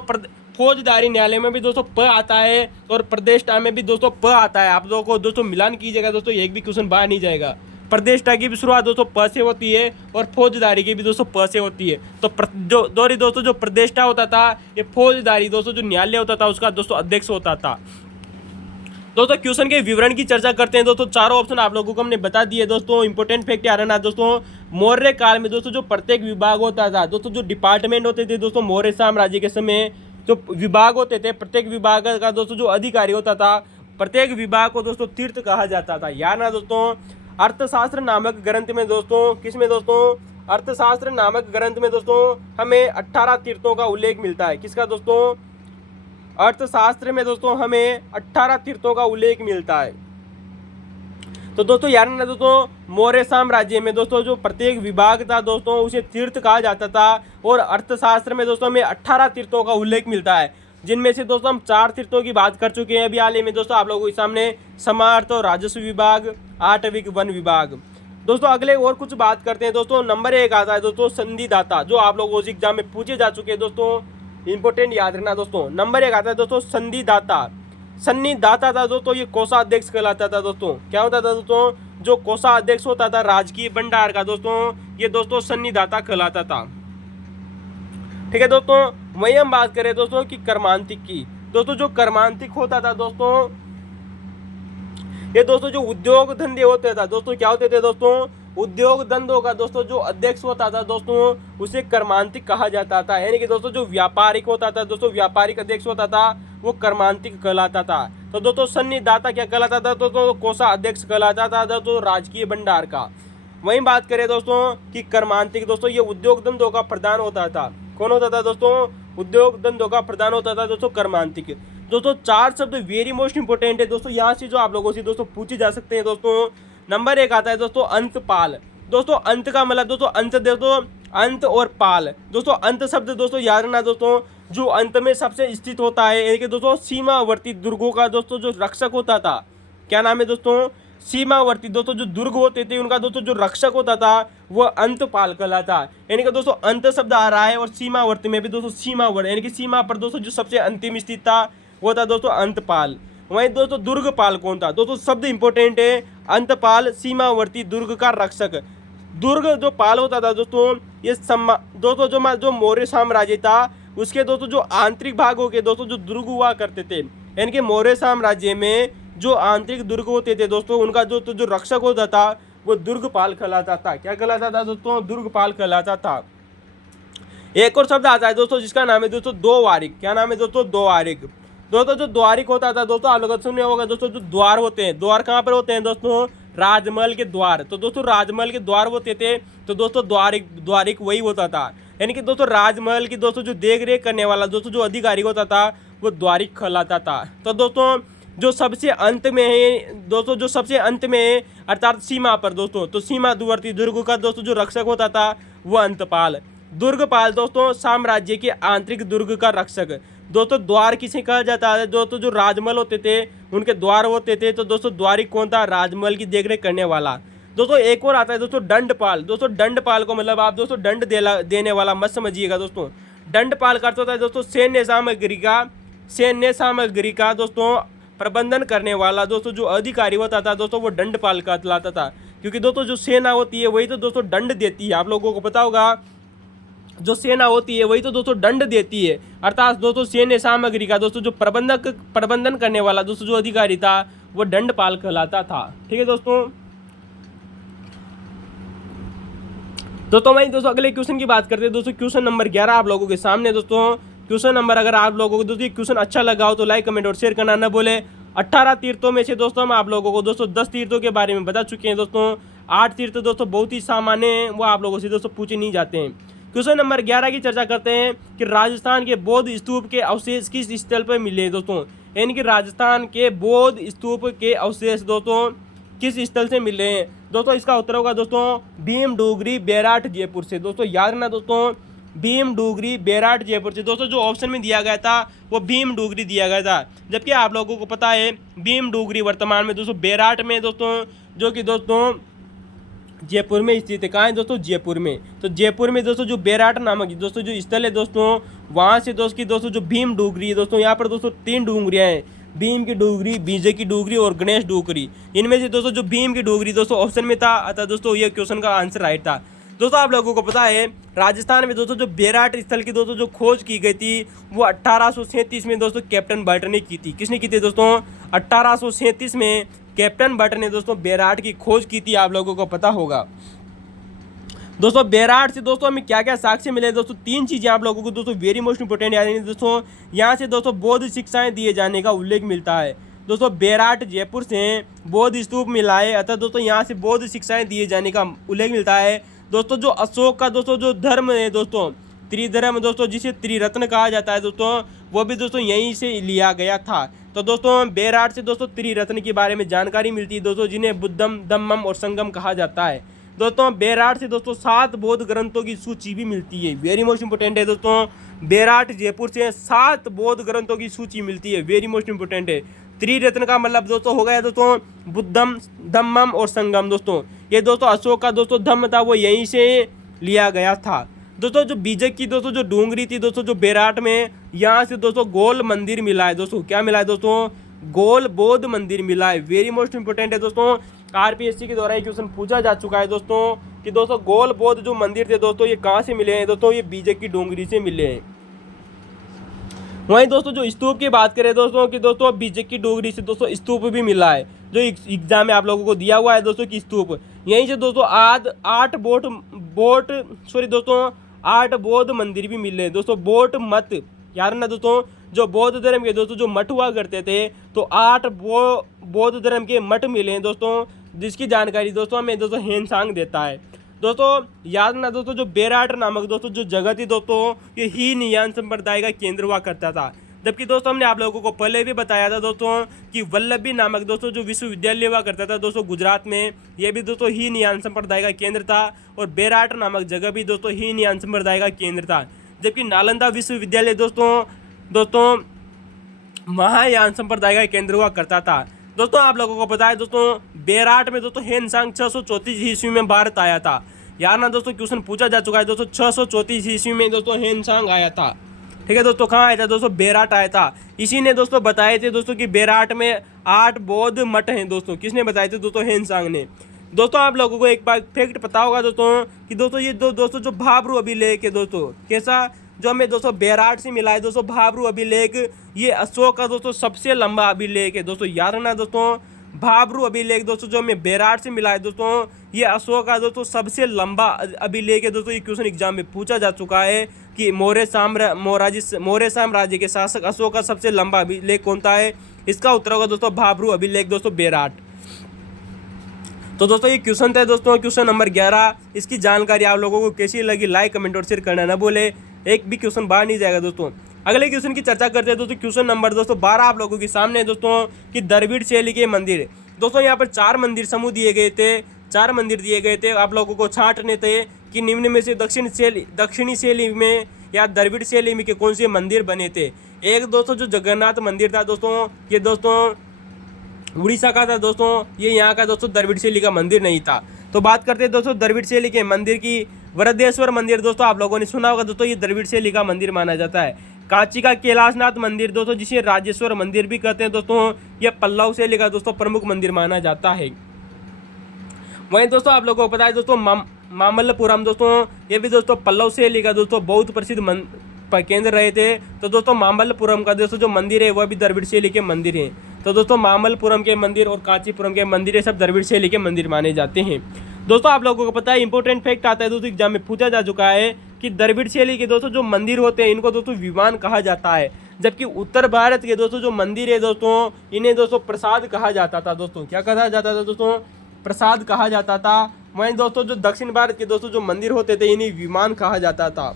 फौजदारी न्यायालय में भी दोस्तों प आता है और प्रदेष्टा में भी दोस्तों प आता है। आप लोगों को दोस्तों मिलान कीजिएगा दोस्तों, एक भी क्वेश्चन बाहर नहीं जाएगा। प्रदेष्टा की भी शुरुआत दोस्तों प से होती है और फौजदारी की भी दोस्तों प से होती है। तो दोस्तों जो प्रदेष्टा होता था, ये फौजदारी दोस्तों जो न्यायालय होता था उसका दोस्तों अध्यक्ष होता था। दोस्तों क्वेश्चन के विवरण की चर्चा करते हैं दोस्तों। चारों ऑप्शन आप लोगों को हमने बता दिए दोस्तों। इंपोर्टेंट फैक्ट याद रखना दोस्तों, मौर्य काल में दोस्तों जो प्रत्येक विभाग होता था दोस्तों, जो डिपार्टमेंट होते थे दोस्तों, मौर्य साम्राज्य के समय जो विभाग होते थे, प्रत्येक विभाग का दोस्तों जो अधिकारी होता था, प्रत्येक विभाग को दोस्तों तीर्थ कहा जाता था। याद ना दोस्तों, अर्थशास्त्र नामक ग्रंथ में दोस्तों, किसमें दोस्तों? अर्थशास्त्र नामक ग्रंथ में दोस्तों हमें 18 तीर्थों का उल्लेख मिलता है। किसका दोस्तों? अर्थशास्त्र में दोस्तों हमें 18 तीर्थों का उल्लेख मिलता है। तो दोस्तों याद रखना दोस्तों, मौर्य साम्राज्य में दोस्तों जो प्रत्येक विभाग था दोस्तों उसे तीर्थ कहा जाता था, और अर्थशास्त्र में दोस्तों हमें 18 तीर्थों का उल्लेख मिलता है, जिनमें से दोस्तों हम 4 तीर्थों की बात कर चुके हैं अभी हाल ही में दोस्तों आप लोगों के सामने, समार्थ और राजस्व विभाग, आठविक वन विभाग। दोस्तों अगले और कुछ बात करते हैं दोस्तों। नंबर 1 आता है दोस्तों संधिदाता, जो आप लोगों को एग्जाम में पूछे जा चुके हैं दोस्तों, इंपोर्टेंट याद रखना दोस्तों। नंबर 1 आता है दोस्तों संधिदाता। संधिदाता था दोस्तों, ये कोषाध्यक्ष कहलाता था दोस्तों। क्या होता था दोस्तों? जो कोषाध्यक्ष होता था राजकीय भंडार का दोस्तों, ये दोस्तों संधिदाता कहलाता था। ठीक है दोस्तों। वहीं हम बात करें दोस्तों कि कर्मांतिक की। दोस्तों जो कर्मांतिक होता था दोस्तों, ये दोस्तों जो उद्योग धंधे होते था दोस्तों, क्या होते थे दोस्तों? उद्योग धंधों का दोस्तों जो अध्यक्ष होता था दोस्तों, उसे कर्मांतिक कहा जाता था। यानी कि दोस्तों जो व्यापारिक होता था दोस्तों, व्यापारिक अध्यक्ष होता था, वो कर्मांतिक कहलाता था। तो दोस्तों संनिदाता क्या कहलाता था? दोस्तों कोषा अध्यक्ष कहलाता था दोस्तों राजकीय भंडार का। वहीं बात करें दोस्तों कि कर्मांतिक, दोस्तों ये उद्योग धंधों का प्रधान होता था। कौन होता था दोस्तों? उद्योग धंधों का प्रधान होता था दोस्तों कर्मांतिक। दोस्तों 4 शब्द वेरी मोस्ट इंपोर्टेंट है दोस्तों, यहाँ से जो आप लोगों से दोस्तों पूछे जा सकते हैं दोस्तों। नंबर 1 आता है दोस्तों अंतपाल। दोस्तों अंत का मतलब दोस्तों अंत दोस्तों, अंत और पाल। दोस्तों अंत शब्द दोस्तों याद रखना दोस्तों, जो अंत में सबसे स्थित होता है, यानी कि दोस्तों सीमावर्ती दुर्गों का दोस्तों जो रक्षक होता था। क्या नाम है दोस्तों? सीमावर्ती। दोस्तों जो दुर्ग होते थे उनका दोस्तों जो रक्षक होता था वह अंतपाल कहलाता। यानी कि दोस्तों अंत शब्द आ रहा है और सीमावर्ती में भी दोस्तों सीमावर्ती, यानी कि सीमा पर दोस्तों जो सबसे अंतिम स्थित था वो था दोस्तों अंतपाल। वहीं दोस्तों दुर्गपाल कौन था? दोस्तों शब्द इंपोर्टेंट है, अंतपाल सीमावर्ती दुर्ग का रक्षक। दुर्ग जो पाल होता था दोस्तों, ये दोस्तों जो मौर्य साम्राज्य था उसके दोस्तों जो आंतरिक भागों के दोस्तों जो दुर्ग हुआ करते थे, यानी कि मौर्य साम्राज्य में जो आंतरिक दुर्ग होते थे दोस्तों, उनका जो रक्षक होता था वो दुर्गपाल कहलाता था। क्या कहलाता था दोस्तों? दुर्गपाल कहलाता था। एक और शब्द आता है दोस्तों जिसका नाम है दोस्तों द्वारिक। क्या नाम है दोस्तों? द्वारिक। दोस्तों जो द्वारिक होता था दोस्तों, आप लोग सुने होगा दोस्तों, जो द्वार होते हैं, द्वार कहाँ पर होते हैं दोस्तों? राजमहल के द्वार। तो दोस्तों राजमहल के द्वार होते थे, तो दोस्तों द्वारिक वही होता था। यानी कि दोस्तों राजमहल की दोस्तों जो देख रेख करने वाला दोस्तों जो अधिकारी होता था वो द्वारिक कहलाता था। तो दोस्तों जो सबसे अंत में है दोस्तों, जो सबसे अंत में है अर्थात सीमा पर दोस्तों, तो सीमावर्ती दुर्ग का दोस्तों जो रक्षक होता था वो अंतपाल। दुर्गपाल दोस्तों साम्राज्य के आंतरिक दुर्ग का रक्षक। दोस्तों द्वार किसे कहा जाता है? दोस्तों जो राजमहल होते थे उनके द्वार होते थे, तो दोस्तों द्वारी कौन था? राजमहल की देखरेख करने वाला। दोस्तों एक और आता है दोस्तों दंडपाल। दोस्तों दंडपाल को मतलब आप दोस्तों दंड देने वाला मत समझिएगा दोस्तों। दंडपाल का अर्थ होता है दोस्तों सैन्य सामग्री का दोस्तों प्रबंधन करने वाला। दोस्तों जो अधिकारी होता था दोस्तों वो दंडपाल का कहलाता था, क्योंकि दोस्तों जो सेना होती है वही तो दोस्तों दंड देती है। आप लोगों को पता होगा जो सेना होती है वही तो दोस्तों दंड देती है, अर्थात दोस्तों सैन्य सामग्री का दोस्तों जो प्रबंधन करने वाला दोस्तों जो अधिकारी था वो दंडपाल कहलाता था। ठीक है दोस्तों वहीं दोस्तों अगले क्वेश्चन की बात करते हैं दोस्तों। क्वेश्चन नंबर 11 आप लोगों के सामने दोस्तों। क्वेश्चन नंबर अगर आप लोगों को दोस्तों क्वेश्चन अच्छा लगा हो तो लाइक कमेंट और शेयर करना न भूले। 18 तीर्थों में से दोस्तों हम आप लोगों को दोस्तों 10 तीर्थों के बारे में बता चुके हैं दोस्तों। 8 तीर्थ दोस्तों बहुत ही सामान्य हैं, वो आप लोगों से दोस्तों पूछे नहीं जाते हैं। क्वेश्चन नंबर 11 की चर्चा करते हैं कि राजस्थान के बौद्ध स्तूप के अवशेष किस स्थल पर मिले दोस्तों। यानी कि राजस्थान के बौद्ध स्तूप के अवशेष दोस्तों किस स्थल से मिले हैं दोस्तों। इसका उत्तर होगा दोस्तों भीम डूगरी बैराट जयपुर से। दोस्तों याद रखना दोस्तों भीम डूगरी बैराट जयपुर से। दोस्तों जो ऑप्शन में दिया गया था वो भीम डूगरी दिया गया था, जबकि आप लोगों को पता है भीम डूगरी वर्तमान में दोस्तों बैराट में दोस्तों, जो कि दोस्तों जयपुर में स्थित है। कहाँ है दोस्तों? जयपुर में। तो जयपुर में दोस्तों जो बैराट नामक दोस्तों जो स्थल है दोस्तों, वहाँ से दोस्तों जो भीम डूगरी है दोस्तों, यहाँ पर दोस्तों 3 डूंगरियाँ हैं, भीम की डूगरी, बीजे की डूगरी और गणेश डूगरी। इनमें से दोस्तों जो भीम की डूगरी दोस्तों ऑप्शन में था, अतः दोस्तों ये क्वेश्चन का आंसर राइट था। दोस्तों आप लोगों को पता है राजस्थान में दोस्तों जो बैराट स्थल की दोस्तों जो खोज की गई थी वो 1837 में दोस्तों कैप्टन बट ने की थी। किसने की थी दोस्तों? 1837 में कैप्टन बट ने दोस्तों बैराट की खोज की थी, आप लोगों को पता होगा। दोस्तों बैराट से दोस्तों हमें क्या क्या साक्ष्य मिले दोस्तों? 3 चीज़ें आप लोगों को दोस्तों वेरी मोस्ट इंपोर्टेंट याद है दोस्तों। यहाँ से दोस्तों बौद्ध शिक्षाएं दिए जाने का उल्लेख मिलता है। दोस्तों बैराट जयपुर से बौद्ध स्तूप मिलाए, अतः दोस्तों यहाँ से बौद्ध शिक्षाएं दिए जाने का उल्लेख मिलता है। दोस्तों जो अशोक का दोस्तों जो धर्म है दोस्तों, त्रिधर्म दोस्तों जिसे त्रिरत्न कहा जाता है दोस्तों, वो भी दोस्तों यहीं से लिया गया था। तो दोस्तों बैराट से दोस्तों त्रिरत्न के बारे में जानकारी मिलती है दोस्तों, जिन्हें बुद्धम, धम्मम और संगम कहा जाता है। दोस्तों बैराट से दोस्तों 7 बौद्ध ग्रंथों की सूची भी मिलती है, वेरी मोस्ट इंपोर्टेंट है दोस्तों। बैराट जयपुर से 7 बौद्ध ग्रंथों की सूची मिलती है, वेरी मोस्ट इंपोर्टेंट है। त्रिरत्न का मतलब दोस्तों हो गया दोस्तों बुद्धम, धम्मम और संगम। दोस्तों ये दोस्तों अशोक का दोस्तों धम्म था वो यहीं से लिया गया था। दोस्तों जो बीजक की दोस्तों जो डूंगरी थी दोस्तों जो बैराट में, यहाँ से दोस्तों गोल मंदिर मिला है दोस्तों। क्या मिला है दोस्तों? गोल बौद्ध मंदिर मिला है, वेरी मोस्ट इंपोर्टेंट है दोस्तों। आरपीएससी के द्वारा ये क्वेश्चन पूछा जा चुका है दोस्तों कि दोस्तों गोल बौद्ध जो मंदिर थे दोस्तों ये कहाँ से मिले हैं दोस्तों? ये बीजक की डूंगरी से मिले हैं। वहीं दोस्तों जो स्तूप की बात करें दोस्तों कि दोस्तों बीजक की डूंगरी से दोस्तों स्तूप भी मिला है, जो एग्जाम में आप लोगों को दिया हुआ है दोस्तों की स्तूप। यहीं से दोस्तों 8 बौद्ध मंदिर भी मिले हैं दोस्तों। बोट मत याद रखना दोस्तों, जो बौद्ध धर्म के दोस्तों जो मठ हुआ करते थे, तो 8 बौद्ध धर्म के मठ मिले हैं दोस्तों, जिसकी जानकारी दोस्तों हमें दोस्तों हेनसांग देता है। दोस्तों याद रखना दोस्तों जो बैराट नामक दोस्तों जो जगह थी दोस्तों, ये हीनयान संप्रदाय का केंद्र हुआ करता था। जबकि दोस्तों हमने आप लोगों को पहले भी बताया था दोस्तों कि वल्लभी नामक दोस्तों जो विश्वविद्यालय हुआ करता था दोस्तों गुजरात में, ये भी दोस्तों हीनयान संप्रदाय का केंद्र था। और बैराट नामक जगह भी दोस्तों हीनयान संप्रदाय का केंद्र था। जबकि नालंदा विश्वविद्यालय दोस्तों महायान संप्रदाय का केंद्र हुआ करता था। दोस्तों आप लोगों को पता है दोस्तों बैराट में दोस्तों हेनसांग 634 ईस्वी में भारत आया था। यार ना दोस्तों क्वेश्चन पूछा जा चुका है दोस्तों, 634 ईस्वी में दोस्तों हेनसांग आया था। ठीक है दोस्तों, कहाँ आया था दोस्तों? बैराट आया था। इसी ने दोस्तों बताए थे दोस्तों कि बैराट में 8 बौद्ध मठ हैं दोस्तों। किसने बताए थे दोस्तों? हेनसांग ने। दोस्तों आप लोगों को एक बार फैक्ट पता होगा दोस्तों कि दोस्तों ये दोस्तों जो भाबरू अभिलेख है दोस्तों, कैसा जो हमें दोस्तों बैराट से मिला है दोस्तों भाबरू अभिलेख, ये अशोक का दोस्तों सबसे लंबा अभिलेख है दोस्तों। याद रखना दोस्तों भाबरू अभिलेख दोस्तों जो हमें बैराट से मिला है दोस्तों, ये अशोक का दोस्तों सबसे लंबा अभिलेख है दोस्तों। ये क्वेश्चन एग्जाम में पूछा जा चुका है कि मौर्य साम्राज्य के शासक अशोक का सबसे लंबा अभिलेख कौन सा है? इसका उत्तर होगा दोस्तों भाबरू अभिलेख दोस्तों बैराट। तो दोस्तों ये क्वेश्चन था दोस्तों, क्वेश्चन नंबर 11। इसकी जानकारी आप लोगों को कैसी लगी लाइक कमेंट और शेयर करना ना भूले, एक भी क्वेश्चन बाहर नहीं जाएगा दोस्तों। अगले क्वेश्चन की चर्चा करते हैं दोस्तों। क्वेश्चन नंबर दोस्तों 12 आप लोगों के सामने दोस्तों कि द्रविड़ शैली के मंदिर। दोस्तों यहाँ पर 4 मंदिर समूह दिए गए थे, 4 मंदिर दिए गए थे, आप लोगों को छांटने थे कि निम्न में से दक्षिणी शैली में या द्रविड़ शैली में के कौन से मंदिर बने थे। एक दोस्तों जो जगन्नाथ मंदिर था दोस्तों, ये दोस्तों उड़ीसा का था दोस्तों, ये यहाँ का दोस्तों द्रविड़ शैली का मंदिर नहीं था। तो बात करते हैं दोस्तों द्रविड़ शैली के मंदिर की। वृद्धेश्वर मंदिर दोस्तों आप लोगों ने सुना होगा दोस्तों, ये द्रविड़ शैली का मंदिर माना जाता है। कांची का कैलाशनाथ मंदिर दोस्तों, जिसे राजेश्वर मंदिर भी कहते हैं दोस्तों, यह पल्लव शैली का दोस्तों प्रमुख मंदिर माना जाता है। वहीं दोस्तों आप लोगों को पता है दोस्तों मामल्लपुरम दोस्तों, ये भी दोस्तों पल्लव शैली का दोस्तों बहुत प्रसिद्ध केंद्र रहे थे। तो दोस्तों मामल्लपुरम का दोस्तों जो मंदिर है वह भी द्रविड़ शैली के मंदिर हैं। तो दोस्तों मामल्लपुरम के मंदिर और कांचीपुरम के मंदिर, ये सब द्रविड़ शैली के मंदिर माने जाते हैं। दोस्तों आप लोगों को पता है इंपॉर्टेंट फैक्ट आता है दोस्तों, एग्जाम में पूछा जा चुका है कि द्रविड़ शैली के दोस्तों जो मंदिर होते हैं इनको दोस्तों विमान कहा जाता है, जबकि उत्तर भारत के दोस्तों जो मंदिर है दोस्तों इन्हें दोस्तों प्रसाद कहा जाता था। दोस्तों क्या कहा जाता था दोस्तों? प्रसाद कहा जाता था। वहीं दोस्तों जो दक्षिण भारत के दोस्तों जो मंदिर होते थे इन्हें विमान कहा जाता था।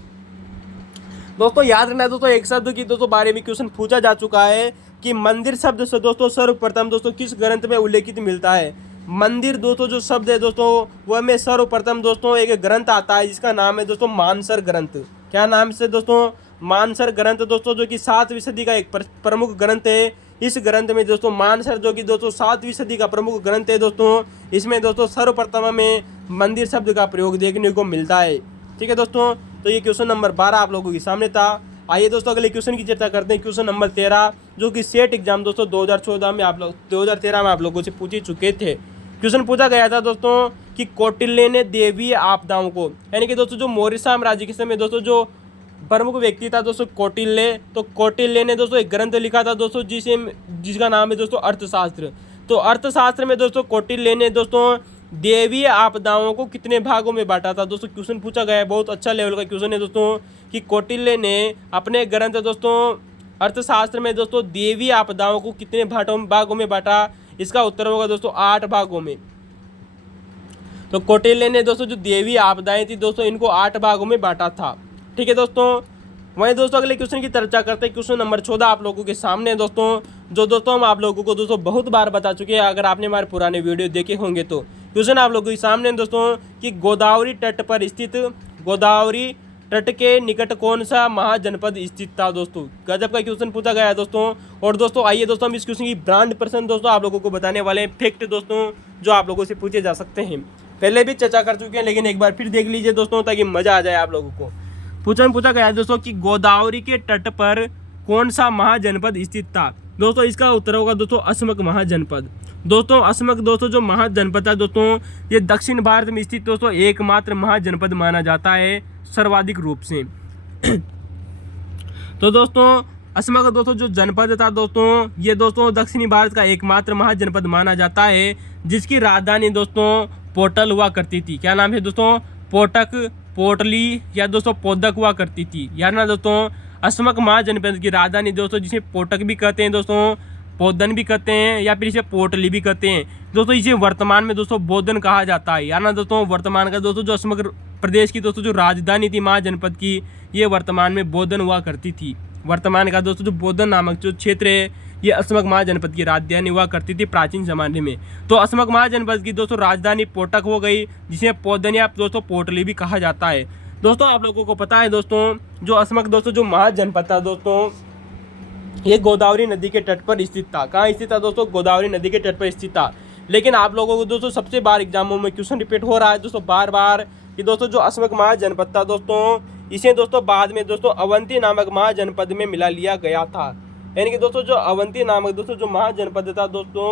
दोस्तों याद रखना दोस्तों, एक शब्द की दोस्तों बारे में क्वेश्चन पूछा जा चुका है कि मंदिर शब्द से दोस्तों सर्वप्रथम दोस्तों किस ग्रंथ में उल्लेखित मिलता है। मंदिर दोस्तों जो शब्द है दोस्तों वह में सर्वप्रथम दोस्तों एक ग्रंथ आता है जिसका नाम है दोस्तों मानसर ग्रंथ। क्या नाम से दोस्तों? मानसर ग्रंथ दोस्तों, जो कि 7वीं सदी का एक प्रमुख ग्रंथ है। इस ग्रंथ में दोस्तों मानसर जो कि दोस्तों 7वीं सदी का प्रमुख ग्रंथ है दोस्तों, इसमें दोस्तों सर्वप्रथम में मंदिर शब्द का प्रयोग देखने को मिलता है। ठीक है दोस्तों, तो ये क्वेश्चन नंबर 12 आप लोगों के सामने था। आइए दोस्तों अगले क्वेश्चन की चर्चा करते हैं। क्वेश्चन नंबर 13 जो कि सेट एग्जाम दोस्तों 2013 में आप लोगों से पूछ चुके थे। क्वेश्चन पूछा गया था दोस्तों कि कौटिल्य ने दैवीय आपदाओं को, यानी कि दोस्तों जो मौर्य साम्राज्य के समय दोस्तों जो प्रमुख व्यक्ति था दोस्तों कौटिल्य, तो कौटिल्य ने दोस्तों एक ग्रंथ लिखा था दोस्तों जिसका नाम है दोस्तों अर्थशास्त्र। तो अर्थशास्त्र में दोस्तों कौटिल्य ने दोस्तों दैवीय आपदाओं को कितने भागों में बांटा था। दोस्तों क्वेश्चन पूछा गया है, बहुत अच्छा लेवल का क्वेश्चन है दोस्तों कि कौटिल्य ने अपने ग्रंथ दोस्तों अर्थशास्त्र में दोस्तों दैवीय आपदाओं को कितने भागों में बांटा। इसका उत्तर होगा दोस्तों 8 भागों में। तो कौटिल्य ने दोस्तों जो दैवीय आपदाएं थी दोस्तों इनको 8 भागों में बांटा था। ठीक है दोस्तों, वहीं दोस्तों अगले क्वेश्चन की चर्चा करते हैं। क्वेश्चन नंबर 14 आप लोगों के सामने दोस्तों, जो दोस्तों हम आप लोगों को दोस्तों बहुत बार बता चुके हैं अगर आपने हमारे पुराने वीडियो देखे होंगे तो। क्वेश्चन आप लोगों के सामने दोस्तों कि गोदावरी तट पर स्थित, गोदावरी तट के निकट कौन सा महाजनपद स्थित था। दोस्तों गजब का क्वेश्चन पूछा गया है दोस्तों। और दोस्तों आइए दोस्तों हम इस क्वेश्चन की ब्रांड प्रश्न दोस्तों आप लोगों को बताने वाले हैं, फैक्ट दोस्तों जो आप लोगों से पूछे जा सकते हैं। पहले भी चर्चा कर चुके हैं लेकिन एक बार फिर देख लीजिए दोस्तों ताकि मजा आ जाए आप लोगों को। पूछा गया है दोस्तों कि गोदावरी के तट पर कौन सा महाजनपद स्थित था। दोस्तों इसका उत्तर होगा दोस्तों असमक महाजनपद। दोस्तों असमक दोस्तों जो महाजनपद है दोस्तों ये दक्षिण भारत में स्थित दोस्तों एकमात्र महाजनपद माना जाता है सर्वाधिक रूप से। तो दोस्तों असमक दोस्तों जो जनपद था दोस्तों ये दोस्तों दक्षिणी भारत का एकमात्र महाजनपद माना जाता है, जिसकी राजधानी दोस्तों पोटल हुआ करती थी। क्या नाम है दोस्तों? पोटक, पोटली या दोस्तों पोदक हुआ करती थी। यार ना दोस्तों असमक महाजनपद की राजधानी दोस्तों जिसे पोटक भी कहते हैं दोस्तों, पोदन भी कहते हैं या फिर इसे पोटली भी कहते हैं दोस्तों। इसे वर्तमान में दोस्तों बोधन कहा जाता है। यार ना दोस्तों वर्तमान का दोस्तों जो असमक प्रदेश की दोस्तों जो राजधानी थी महाजनपद की, ये वर्तमान में बोधन हुआ करती थी। वर्तमान का दोस्तों जो बोधन नामक जो क्षेत्र है ये असमक महाजनपद की राजधानी हुआ करती थी प्राचीन जमाने में। तो असमक महाजनपद की दोस्तों राजधानी पोटक हो गई, जिसे पोदन या दोस्तों पोटली भी कहा जाता है। दोस्तों आप लोगों को पता है दोस्तों जो असमक दोस्तों जो महाजनपद था दोस्तों ये गोदावरी नदी के तट पर स्थित था। कहाँ स्थित था दोस्तों? गोदावरी नदी के तट पर स्थित था। लेकिन आप लोगों को दोस्तों सबसे बार एग्जामों में क्वेश्चन रिपीट हो रहा है दोस्तों बार बार कि दोस्तों जो असमक महाजनपद था दोस्तों इसे दोस्तों बाद में दोस्तों अवंती नामक महाजनपद में मिला लिया गया था। यानी कि दोस्तों जो अवंती नामक दोस्तों जो महाजनपद था दोस्तों,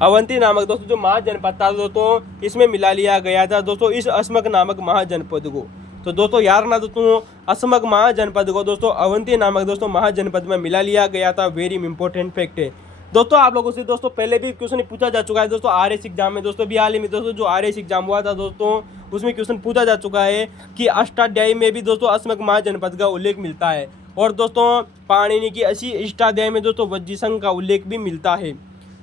अवंती नामक दोस्तों जो महाजनपद था दोस्तों इसमें मिला लिया गया था दोस्तों इस असमक नामक महाजनपद को। तो दोस्तों यार ना दोस्तों असमक महाजनपद को दोस्तों अवंती नामक दोस्तों महाजनपद में मिला लिया गया था। वेरी इंपॉर्टेंट फैक्ट है दोस्तों। आप लोगों से दोस्तों पहले भी क्वेश्चन पूछा जा चुका है दोस्तों आरएस एग्जाम में दोस्तों, भी हाल ही में दोस्तों जो आरएस एग्जाम हुआ था दोस्तों उसमें क्वेश्चन पूछा जा चुका है कि अष्टाध्यायी में भी दोस्तों असमक महाजनपद का उल्लेख मिलता है। और दोस्तों पाणिनि की 80 अष्टाध्यायी में दोस्तों वज्जी संघ का उल्लेख भी मिलता है,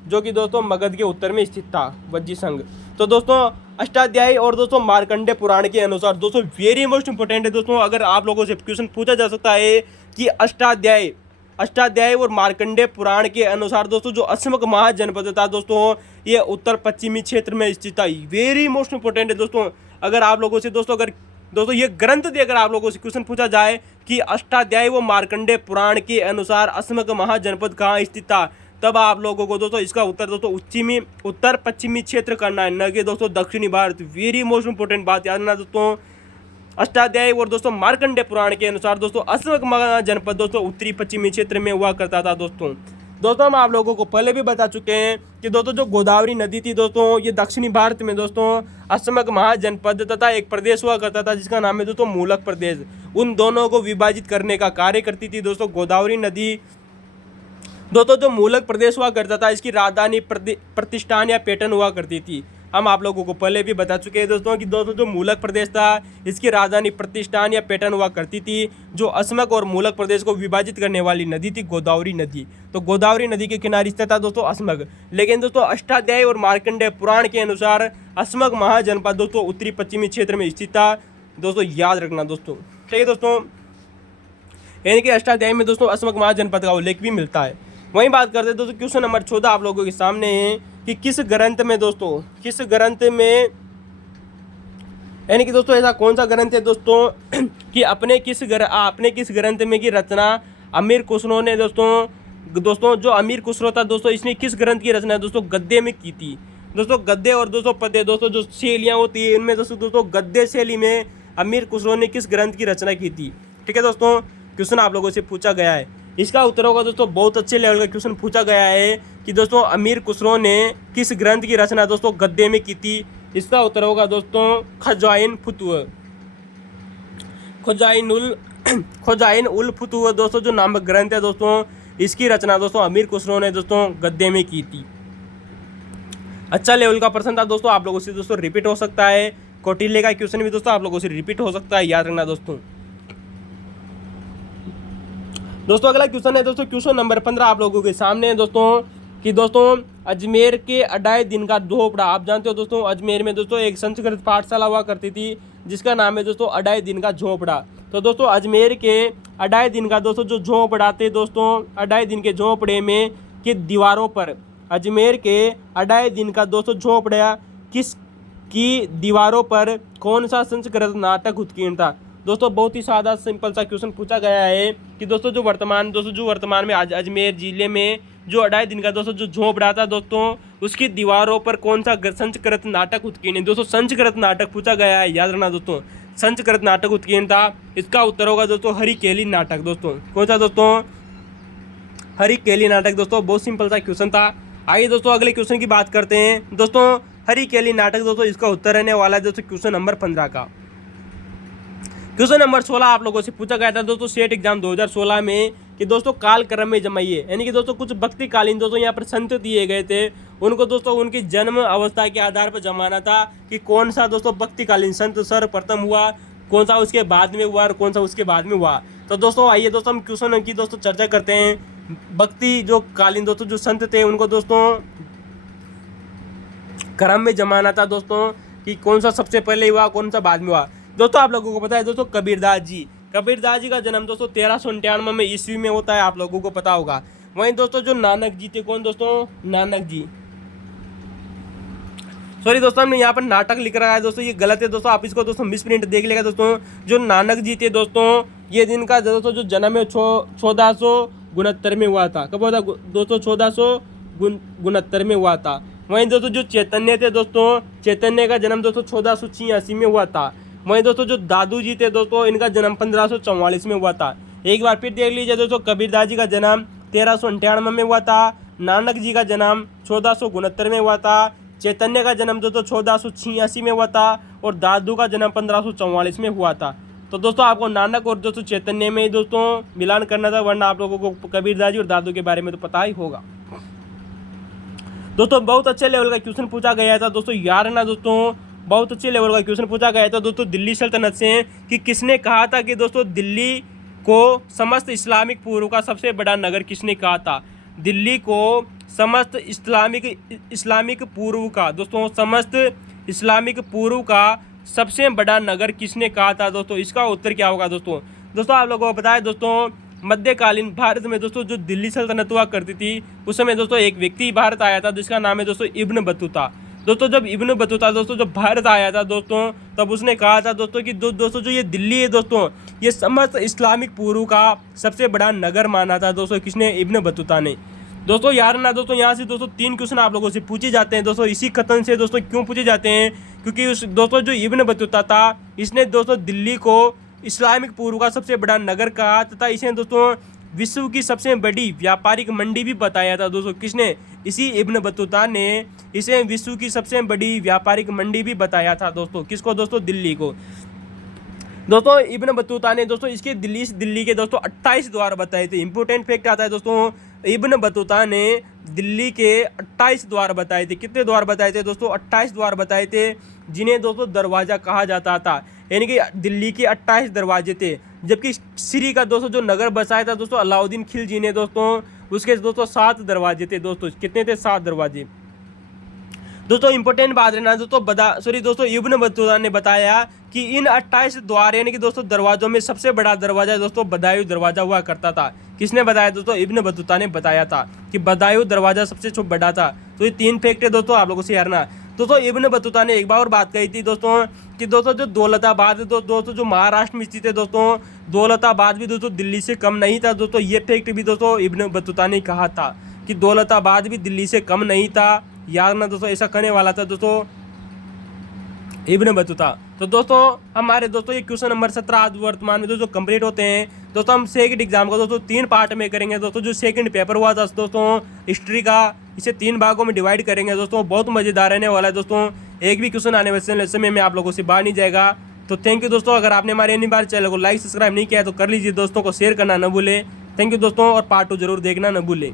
जो कि दोस्तों मगध के उत्तर में स्थित था वज्जी संघ। तो दोस्तों अष्टाध्यायी और दोस्तों मार्कंडे पुराण के अनुसार दोस्तों वेरी मोस्ट इंपोर्टेंट है दोस्तों, अगर आप लोगों से क्वेश्चन पूछा जा सकता है कि अष्टाध्यायी और मार्कंडेय पुराण के अनुसार दोस्तों जो अस्मक महाजनपद था दोस्तों, ये उत्तर पश्चिमी क्षेत्र में स्थित था। वेरी मोस्ट इंपोर्टेंट है दोस्तों। अगर आप लोगों से दोस्तों ये ग्रंथ देकर आप लोगों से क्वेश्चन पूछा जाए कि अष्टाध्यायी व मार्कंडेय पुराण के अनुसार अस्मक महाजनपद कहाँ स्थित था, तब आप लोगों को दोस्तों इसका उत्तर दोस्तों उत्तर पश्चिमी क्षेत्र करना है, न कि दोस्तों दक्षिणी भारत। वेरी मोस्ट इंपोर्टेंट बात याद रखना दोस्तों। अष्टाध्यायी और दोस्तों मार्कंडेय पुराण के अनुसार दोस्तों अस्मक महाजनपद दोस्तों उत्तरी पश्चिमी क्षेत्र में हुआ करता था दोस्तों। हम आप लोगों को पहले भी बता चुके हैं कि दोस्तों जो गोदावरी नदी थी दोस्तों, ये दक्षिणी भारत में दोस्तों अस्मक महाजनपद तथा एक प्रदेश हुआ करता था जिसका नाम है दोस्तों मूलक प्रदेश। उन दोनों को विभाजित करने का कार्य करती थी दोस्तों गोदावरी नदी। दोस्तों जो मूलक प्रदेश हुआ करता था, इसकी राजधानी प्रतिष्ठान या पैटर्न हुआ करती थी। हम आप लोगों को पहले भी बता चुके हैं दोस्तों कि दोस्तों जो मूलक प्रदेश था, इसकी राजधानी प्रतिष्ठान या पैटर्न हुआ करती थी। जो अस्मक और मूलक प्रदेश को विभाजित करने वाली नदी थी गोदावरी नदी। तो गोदावरी नदी के किनारे स्थित था दोस्तों अस्मक। लेकिन दोस्तों अष्टाध्यायी और मार्कंडेय पुराण के अनुसार अस्मक महाजनपद दोस्तों उत्तरी पश्चिमी क्षेत्र में स्थित था। दोस्तों याद रखना दोस्तों, ठीक है दोस्तों। यानी कि अष्टाध्यायी में दोस्तों अस्मक महाजनपद का उल्लेख भी मिलता है। वहीं बात करते हैं दोस्तों क्वेश्चन नंबर 14 आप लोगों के सामने है कि किस ग्रंथ में यानी कि दोस्तों ऐसा कौन सा ग्रंथ है दोस्तों कि अपने किस ग्रंथ में की रचना अमीर खुसरो ने दोस्तों जो अमीर खुसरो था दोस्तों, इसने किस ग्रंथ की रचना दोस्तों गद्य में की थी। दोस्तों गद्य और दोस्तों पद्य दोस्तों जो शैलियाँ होती है, इनमें दोस्तों गद्य शैली में अमीर खुसरो ने किस ग्रंथ की रचना की थी। ठीक है दोस्तों, क्वेश्चन आप लोगों से पूछा गया है। इसका उत्तर होगा दोस्तों, बहुत अच्छे लेवल का क्वेश्चन पूछा गया है कि दोस्तों अमीर खुसरो ने किस ग्रंथ की रचना दोस्तों गद्य में की थी। इसका उत्तर होगा दोस्तों खजाइन फुतुह, खजाइन उल फुतुह दोस्तों जो नामक ग्रंथ है दोस्तों, इसकी रचना दोस्तों अमीर खुसरो ने दोस्तों गद्य में की थी। अच्छा लेवल का प्रश्न था दोस्तों, आप लोगों से दोस्तों रिपीट हो सकता है। कौटिल्य का क्वेश्चन भी दोस्तों आप लोगों से रिपीट हो सकता है, याद रखना दोस्तों। अगला क्वेश्चन है दोस्तों क्वेश्चन नंबर 15 आप लोगों के सामने है दोस्तों कि दोस्तों अजमेर के अडाई दिन का झोपड़ा। आप जानते हो दोस्तों अजमेर में दोस्तों एक संस्कृत पाठशाला हुआ करती थी जिसका नाम है दोस्तों अडाई दिन का झोपड़ा। तो दोस्तों अजमेर के अडाई दिन का दोस्तों जो झोपड़ा थे दोस्तों, अडाई दिन के झोपड़े में के दीवारों पर, अजमेर के अडाई दिन का दोस्तों झोपड़ा किस की दीवारों पर कौन सा संस्कृत नाटक उत्कीर्ण था। दोस्तों बहुत ही सादा सिंपल सा क्वेश्चन पूछा गया है कि दोस्तों जो वर्तमान में आज अजमेर जिले में जो अडाई दिन का दोस्तों जो झोपड़ा था दोस्तों, उसकी दीवारों पर कौन सा संस्कृत नाटक उत्कीर्ण है। दोस्तों संस्कृत नाटक पूछा गया है, याद रखना दोस्तों, संस्कृत नाटक उत्कीर्ण था। इसका उत्तर होगा दोस्तों हरिकेली नाटक। दोस्तों कौन सा दोस्तों, हरिकेली नाटक। दोस्तों बहुत सिंपल सा क्वेश्चन था। आइए दोस्तों अगले क्वेश्चन की बात करते हैं। दोस्तों हरिकेली नाटक दोस्तों इसका उत्तर रहने वाला है दोस्तों क्वेश्चन नंबर 15 का। क्वेश्चन नंबर 16 आप लोगों से पूछा गया था दोस्तों सेट एग्जाम 2016 में कि दोस्तों काल क्रम में जमाइए, यानी कि दोस्तों कुछ भक्तिकालीन दोस्तों यहाँ पर संत दिए गए थे, उनको दोस्तों उनकी जन्म अवस्था के आधार पर जमाना था कि कौन सा दोस्तों भक्तिकालीन संत सर्वप्रथम हुआ, कौन सा उसके बाद में हुआ और कौन सा उसके बाद में हुआ। तो दोस्तों आइए दोस्तों हम क्वेश्चन की दोस्तों चर्चा करते हैं। भक्ति जो कालीन दोस्तों जो संत थे उनको दोस्तों क्रम में जमाना था दोस्तों कि कौन सा सबसे पहले हुआ कौन सा बाद में हुआ। दोस्तों आप लोगों को पता है दोस्तों कबीरदास जी का जन्म दोस्तों 1399 में ईस्वी में होता है, आप लोगों को पता होगा। वहीं दोस्तों जो नानक जी थे, कौन दोस्तों, नानक जी, सॉरी दोस्तों हमने यहाँ पर नाटक लिख रहा है दोस्तों, ये गलत है दोस्तों, आप इसको दोस्तों मिस प्रिंट देख लेगा दोस्तों। जो नानक जी थे दोस्तों, ये दिन का दोस्तों जो जन्म है 1469 में हुआ था। कब हुआ था दोस्तों, 1469 में हुआ था। वहीं दोस्तों जो चैतन्य थे दोस्तों, चैतन्य का जन्म दोस्तों 1486 में हुआ था। वहीं दोस्तों जो दादू जी थे दोस्तों, इनका जन्म 1544 में हुआ था। एक बार फिर देख लीजिए दोस्तों, कबीरदास जी का जन्म 1398 में हुआ था, नानक जी का जन्म 1469 में हुआ था, चैतन्य का जन्म दोस्तों 1486 में हुआ था और दादू का जन्म 1544 में हुआ था। तो दोस्तों आपको नानक और दोस्तों चैतन्य में ही दोस्तों मिलान करना था, वरना आप लोगों को कबीरदास जी और दादू के बारे में तो पता ही होगा। दोस्तों बहुत अच्छे लेवल का क्वेश्चन पूछा गया था दोस्तों, याद रखना दोस्तों, बहुत अच्छे लेवल का क्वेश्चन पूछा गया था दोस्तों दिल्ली सल्तनत से कि किसने कहा था कि दोस्तों दिल्ली को समस्त इस्लामिक पूर्व का सबसे बड़ा नगर किसने कहा था। दिल्ली को समस्त इस्लामिक पूर्व का दोस्तों, समस्त इस्लामिक पूर्व का सबसे बड़ा नगर किसने कहा था दोस्तों। इसका उत्तर क्या होगा दोस्तों। दोस्तों आप लोगों को पता है दोस्तों मध्यकालीन भारत में दोस्तों जो दिल्ली सल्तनत हुआ करती थी उस समय दोस्तों एक व्यक्ति भारत आया था जिसका नाम है दोस्तों इब्न बतूता। दोस्तों जब इब्न बतूता दोस्तों जब भारत आया था दोस्तों तब उसने कहा था दोस्तों कि दोस्तों जो ये दिल्ली है दोस्तों ये समस्त इस्लामिक पूर्व का सबसे बड़ा नगर माना था दोस्तों। किसने? इब्न बतूता ने। दोस्तों यार ना दोस्तों यहाँ से दोस्तों 3 क्वेश्चन आप लोगों से पूछे जाते हैं दोस्तों इसी कथन से दोस्तों। क्यों पूछे जाते हैं? क्योंकि उस दोस्तों जो इब्न बतूता था इसने दोस्तों दिल्ली को इस्लामिक पूर्व का सबसे बड़ा नगर कहा तथा इसे दोस्तों विश्व की सबसे बड़ी व्यापारिक मंडी भी बताया था दोस्तों। किसने? इसी इब्न बतूता ने इसे विश्व की सबसे बड़ी व्यापारिक मंडी भी बताया था दोस्तों। किसको? दोस्तों दिल्ली को। दोस्तों इब्न बतूता ने दोस्तों इसके दिल्ली के दोस्तों 28 द्वार बताए थे। इंपॉर्टेंट फैक्ट आता है दोस्तों, इब्न बतूता ने दिल्ली के 28 द्वार बताए थे। कितने द्वार बताए थे दोस्तों? 28 द्वार बताए थे, जिन्हें दोस्तों दरवाज़ा कहा जाता था। यानी कि दिल्ली के 28 दरवाजे थे। जबकि श्री का दोस्तों जो नगर बसाया था दोस्तों अलाउद्दीन खिलजी ने दोस्तों, उसके दोस्तों 7 दरवाजे थे दोस्तों। कितने थे? 7 दरवाजे। दोस्तों इंपॉर्टेंट बात रहना दोस्तों इब्न बतूता ने बताया कि इन 28 द्वार यानी कि दोस्तों दरवाजों में सबसे बड़ा दरवाजा दोस्तों बदायूं दरवाजा हुआ करता था। किसने बताया दोस्तों? इब्न बतूता ने बताया था कि बदायूं दरवाजा सबसे बड़ा था। तो ये 3 फैक्ट है दोस्तों आप लोगों से यारना। दोस्तों इब्न बतूता ने एक बार और बात कही थी दोस्तों कि दोस्तों जो दौलताबाद दोस्तों जो महाराष्ट्र में स्थित है दोस्तों, दौलताबाद भी दोस्तों दिल्ली से कम नहीं था दोस्तों। ये फैक्ट भी दोस्तों इब्न बतूता ने कहा था कि दौलताबाद भी दिल्ली से कम नहीं था। यार ना दोस्तों ऐसा करने वाला था दोस्तों इब्न बतूता। तो दोस्तों हमारे दोस्तों ये क्वेश्चन नंबर 17 आज वर्तमान में दोस्तों कंप्लीट होते हैं। दोस्तों हम सेकंड एग्जाम को दोस्तों 3 पार्ट में करेंगे दोस्तों। जो सेकंड पेपर हुआ था दोस्तों हिस्ट्री का, इसे 3 भागों में डिवाइड करेंगे दोस्तों। बहुत मज़ेदार रहने वाला है दोस्तों। एक भी क्वेश्चन आने वाले समय में आप लोगों से बाहर नहीं जाएगा। तो थैंक यू दोस्तों। अगर आपने हमारे अन्य बार चैनल को लाइक सब्सक्राइब नहीं किया तो कर लीजिए दोस्तों को शेयर करना न भूलें। थैंक यू दोस्तों और पार्ट 2 जरूर देखना न भूलें।